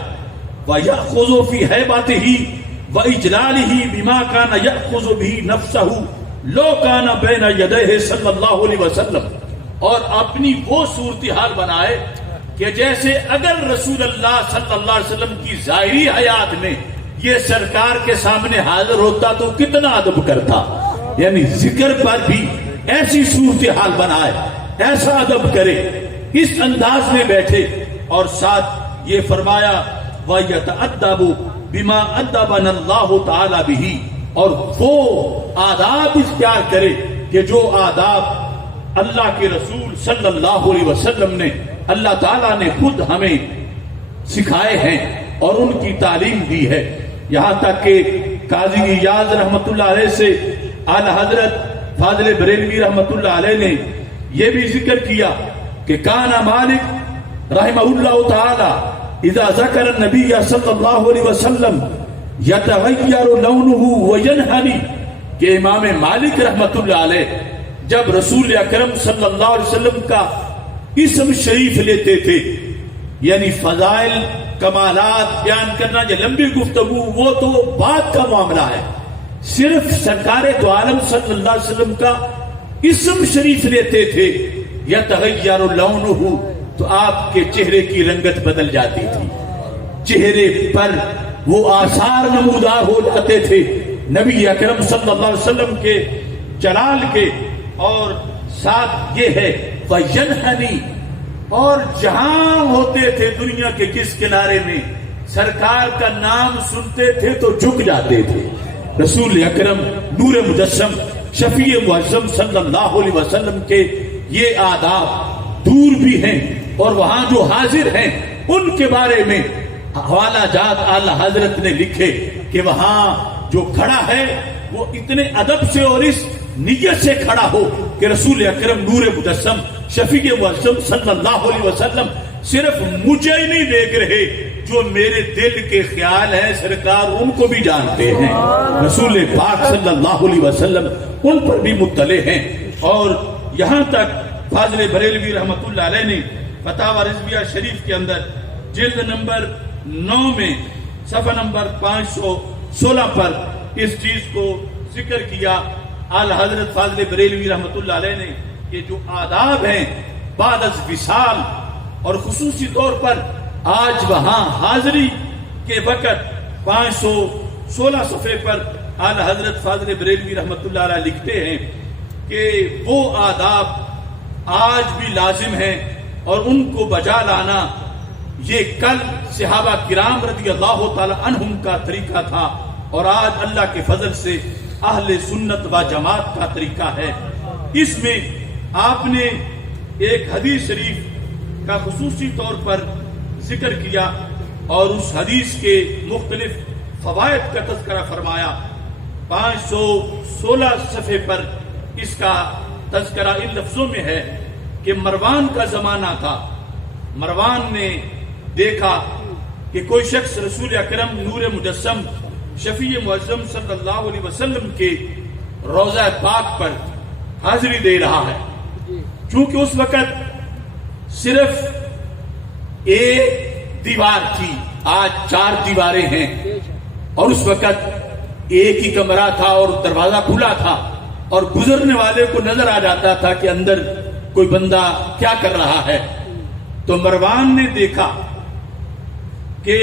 وَيَأْخُذُ فِي هَيْبَتِهِ وَإِجْلَالِهِ بِمَا كَانَ يَأْخُذُ بِهِ نَفْسَهُ لَوْ كَانَ بَيْنَ يَدَيْهِ صلی اللہ علیہ وسلم، اور اپنی وہ صورتحال بنائے کہ جیسے اگر رسول اللہ صلی اللہ علیہ وسلم کی ظاہری حیات میں یہ سرکار کے سامنے حاضر ہوتا تو کتنا ادب کرتا، یعنی ذکر پر بھی ایسی صورتحال بنائے، ایسا ادب کرے، اس انداز میں بیٹھے، اور ساتھ یہ فرمایا وَيَتَأَدَّبُ بِمَا أَدَّبَنَا اللَّهُ تَعَالَى بِهِ، اور وہ آداب اختیار کرے کہ جو آداب اللہ کے رسول صلی اللہ علیہ وسلم نے، اللہ تعالیٰ نے خود ہمیں سکھائے ہیں اور ان کی تعلیم دی ہے۔ یہاں تک کہ قاضی ایاز رحمت اللہ علیہ سے اعلی حضرت فاضل بریلوی رحمت اللہ علیہ نے یہ بھی ذکر کیا کہ کانا مالک رحمہ اللہ تعالی اذا ذکر النبی صلی اللہ علیہ وسلم یتغیر لونہ وینحنی، کہ امام مالک رحمت اللہ علیہ جب رسول اکرم صلی اللہ علیہ وسلم کا اسم شریف لیتے تھے، یعنی فضائل کمالات بیان کرنا، یہ لمبی گفتگو وہ تو بات کا معاملہ ہے، صرف سرکار دو عالم صلی اللہ علیہ وسلم کا اسم شریف لیتے تھے، یتغیر لونہ، تو آپ کے چہرے کی رنگت بدل جاتی تھی، چہرے پر وہ آثار نمودار ہو جاتے تھے نبی اکرم صلی اللہ علیہ وسلم کے جلال کے، اور ساتھ یہ ہے وینحنی، اور جہاں ہوتے تھے دنیا کے کس کنارے میں سرکار کا نام سنتے تھے تو جھک جاتے تھے۔ رسول اکرم نور مجسم شفیع معظم صلی اللہ علیہ وسلم کے یہ آداب دور بھی ہیں، اور وہاں جو حاضر ہیں ان کے بارے میں حوالہ جات اعلی حضرت نے لکھے کہ وہاں جو کھڑا ہے وہ اتنے ادب سے اور اس نیت سے کھڑا ہو کہ رسول اکرم نور مجسم شفیع معظم صلی اللہ علیہ وسلم صرف مجھے ہی نہیں دیکھ رہے، جو میرے دل کے خیال ہیں سرکار ان کو بھی جانتے ہیں۔ رسول پاک صلی اللہ علیہ وسلم ان پر بھی مطلع ہیں۔ اور یہاں تک فاضل بریلوی رحمت اللہ علیہ نے فتاوی رضویہ شریف کے اندر جلد نمبر 9 میں صفحہ نمبر 516 پر اس چیز کو ذکر کیا۔ اعلی حضرت فاضل بریلوی رحمت اللہ علیہ نے یہ جو آداب ہیں بعد از وصال، اور خصوصی طور پر آج وہاں حاضری کے وقت 516 صفحے پر اعلی حضرت فاضل بریلوی رحمت اللہ علیہ لکھتے ہیں کہ وہ آداب آج بھی لازم ہیں اور ان کو بجا لانا یہ کل صحابہ کرام رضی اللہ تعالی عنہم کا طریقہ تھا، اور آج اللہ کے فضل سے اہل سنت و جماعت کا طریقہ ہے۔ اس میں آپ نے ایک حدیث شریف کا خصوصی طور پر ذکر کیا اور اس حدیث کے مختلف فوائد کا تذکرہ فرمایا۔ 516 صفحے پر اس کا تذکرہ ان لفظوں میں ہے کہ مروان کا زمانہ تھا۔ مروان نے دیکھا کہ کوئی شخص رسول اکرم نور مجسم شفیع معظم صلی اللہ علیہ وسلم کے روضہ پاک پر حاضری دے رہا ہے۔ چونکہ اس وقت صرف ایک دیوار تھی، آج 4 دیواریں ہیں، اور اس وقت ایک ہی کمرہ تھا اور دروازہ کھلا تھا، اور گزرنے والے کو نظر آ جاتا تھا کہ اندر کوئی بندہ کیا کر رہا ہے۔ تو مروان نے دیکھا کہ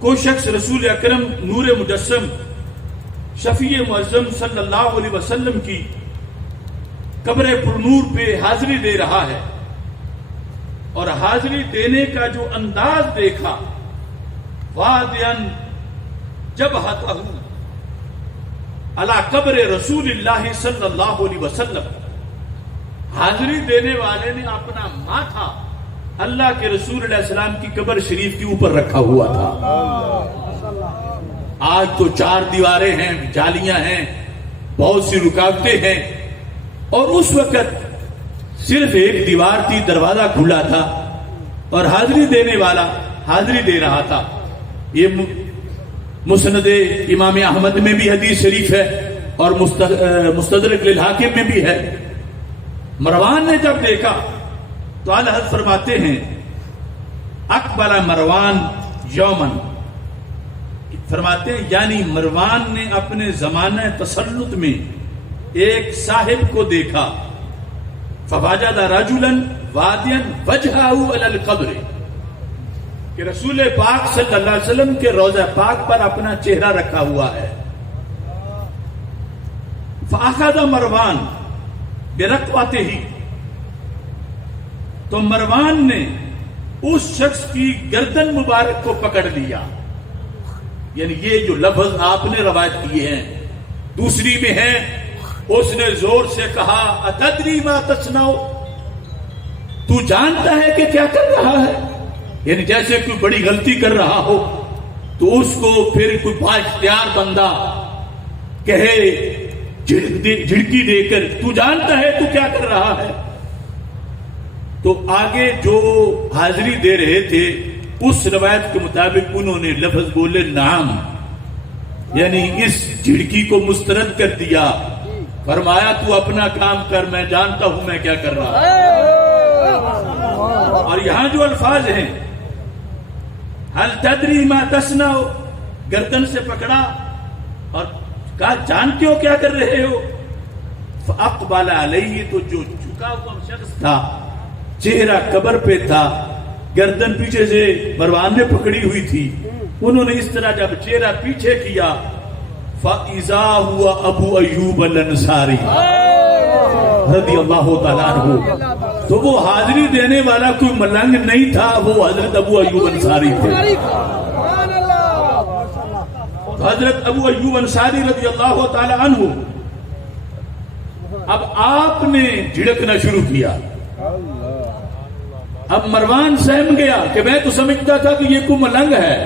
کوئی شخص رسول اکرم نور مجسم شفیع معظم صلی اللہ علیہ وسلم کی قبر پرنور پہ حاضری دے رہا ہے، اور حاضری دینے کا جو انداز دیکھا، وادیاً جبہتہ علی قبر رسول اللہ صلی اللہ علیہ وسلم، حاضری دینے والے نے اپنا ماتھا اللہ کے رسول علیہ السلام کی قبر شریف کے اوپر رکھا ہوا تھا۔ آج تو 4 دیواریں ہیں، جالیاں ہیں، بہت سی رکاوٹیں ہیں، اور اس وقت صرف ایک دیوار تھی، دروازہ کھلا تھا، اور حاضری دینے والا حاضری دے رہا تھا۔ یہ مسند امام احمد میں بھی حدیث شریف ہے اور مستدرک للحاکم میں بھی ہے۔ مروان نے جب دیکھا تو اعلی حضرت فرماتے ہیں اقبل مروان یومن، فرماتے ہیں یعنی مروان نے اپنے زمانہ تسلط میں ایک صاحب کو دیکھا، فوجد رجلا وادیا وجہہ علی القبر، کہ رسول پاک صلی اللہ علیہ وسلم کے روضہ پاک پر اپنا چہرہ رکھا ہوا ہے۔ فاخذ مروان برقبتہ، تو مروان نے اس شخص کی گردن مبارک کو پکڑ لیا۔ یعنی یہ جو لفظ آپ نے روایت کیے ہیں، دوسری میں ہے اس نے زور سے کہا اتدری ما تصنع، تو جانتا ہے کہ کیا کر رہا ہے؟ یعنی جیسے کوئی بڑی غلطی کر رہا ہو تو اس کو پھر کوئی با اختیار بندہ کہے جھڑکی دے کر تو جانتا ہے تو کیا کر رہا ہے۔ تو آگے جو حاضری دے رہے تھے اس روایت کے مطابق انہوں نے لفظ بولے نعم، یعنی اس جھڑکی کو مسترد کر دیا، فرمایا تو اپنا کام کر، میں جانتا ہوں میں کیا کر رہا ہوں۔ اور یہاں جو الفاظ ہیں ہل تدری ما تصنع، گردن سے پکڑا اور کہا جانتے ہو کیا کر رہے ہو؟ فاقبل علیہ، تو جو جھکا ہوا شخص تھا چہرہ قبر پہ تھا، گردن پیچھے سے مروان نے پکڑی ہوئی تھی، انہوں نے اس طرح جب چہرہ پیچھے کیا فَإِذَا هُوَ أَبُو أَيُّوبَ الْأَنصَارِي رضی اللہ تعالیٰ عنہ، تو وہ حاضری دینے والا کوئی ملنگ نہیں تھا، وہ حضرت ابو ایوب انصاری تھے۔ حضرت ابو ایوب انصاری رضی اللہ تعالیٰ عنہ اب آپ نے جھڑکنا شروع کیا۔ اب مروان سہم گیا کہ میں تو سمجھتا تھا کہ یہ کوئی ملنگ ہے،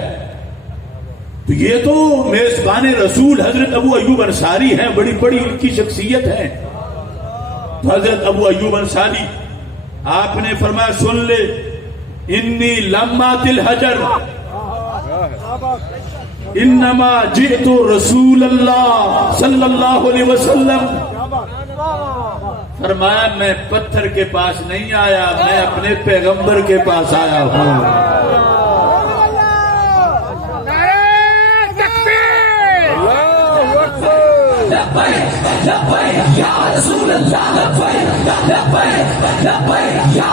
تو یہ تو میزبان رسول حضرت ابو ایوب انصاری ہیں، بڑی بڑی ان کی شخصیت ہے، حضرت ابو ایوب انصاری آپ نے فرمایا سن لے انی لمات الحجر انما جئت رسول اللہ صلی اللہ علیہ وسلم، فرمایا میں پتھر کے پاس نہیں آیا، میں اپنے پیغمبر کے پاس آیا ہوں۔ لبیک لبیک یا رسول اللہ، لبیک لبیک لبیک یا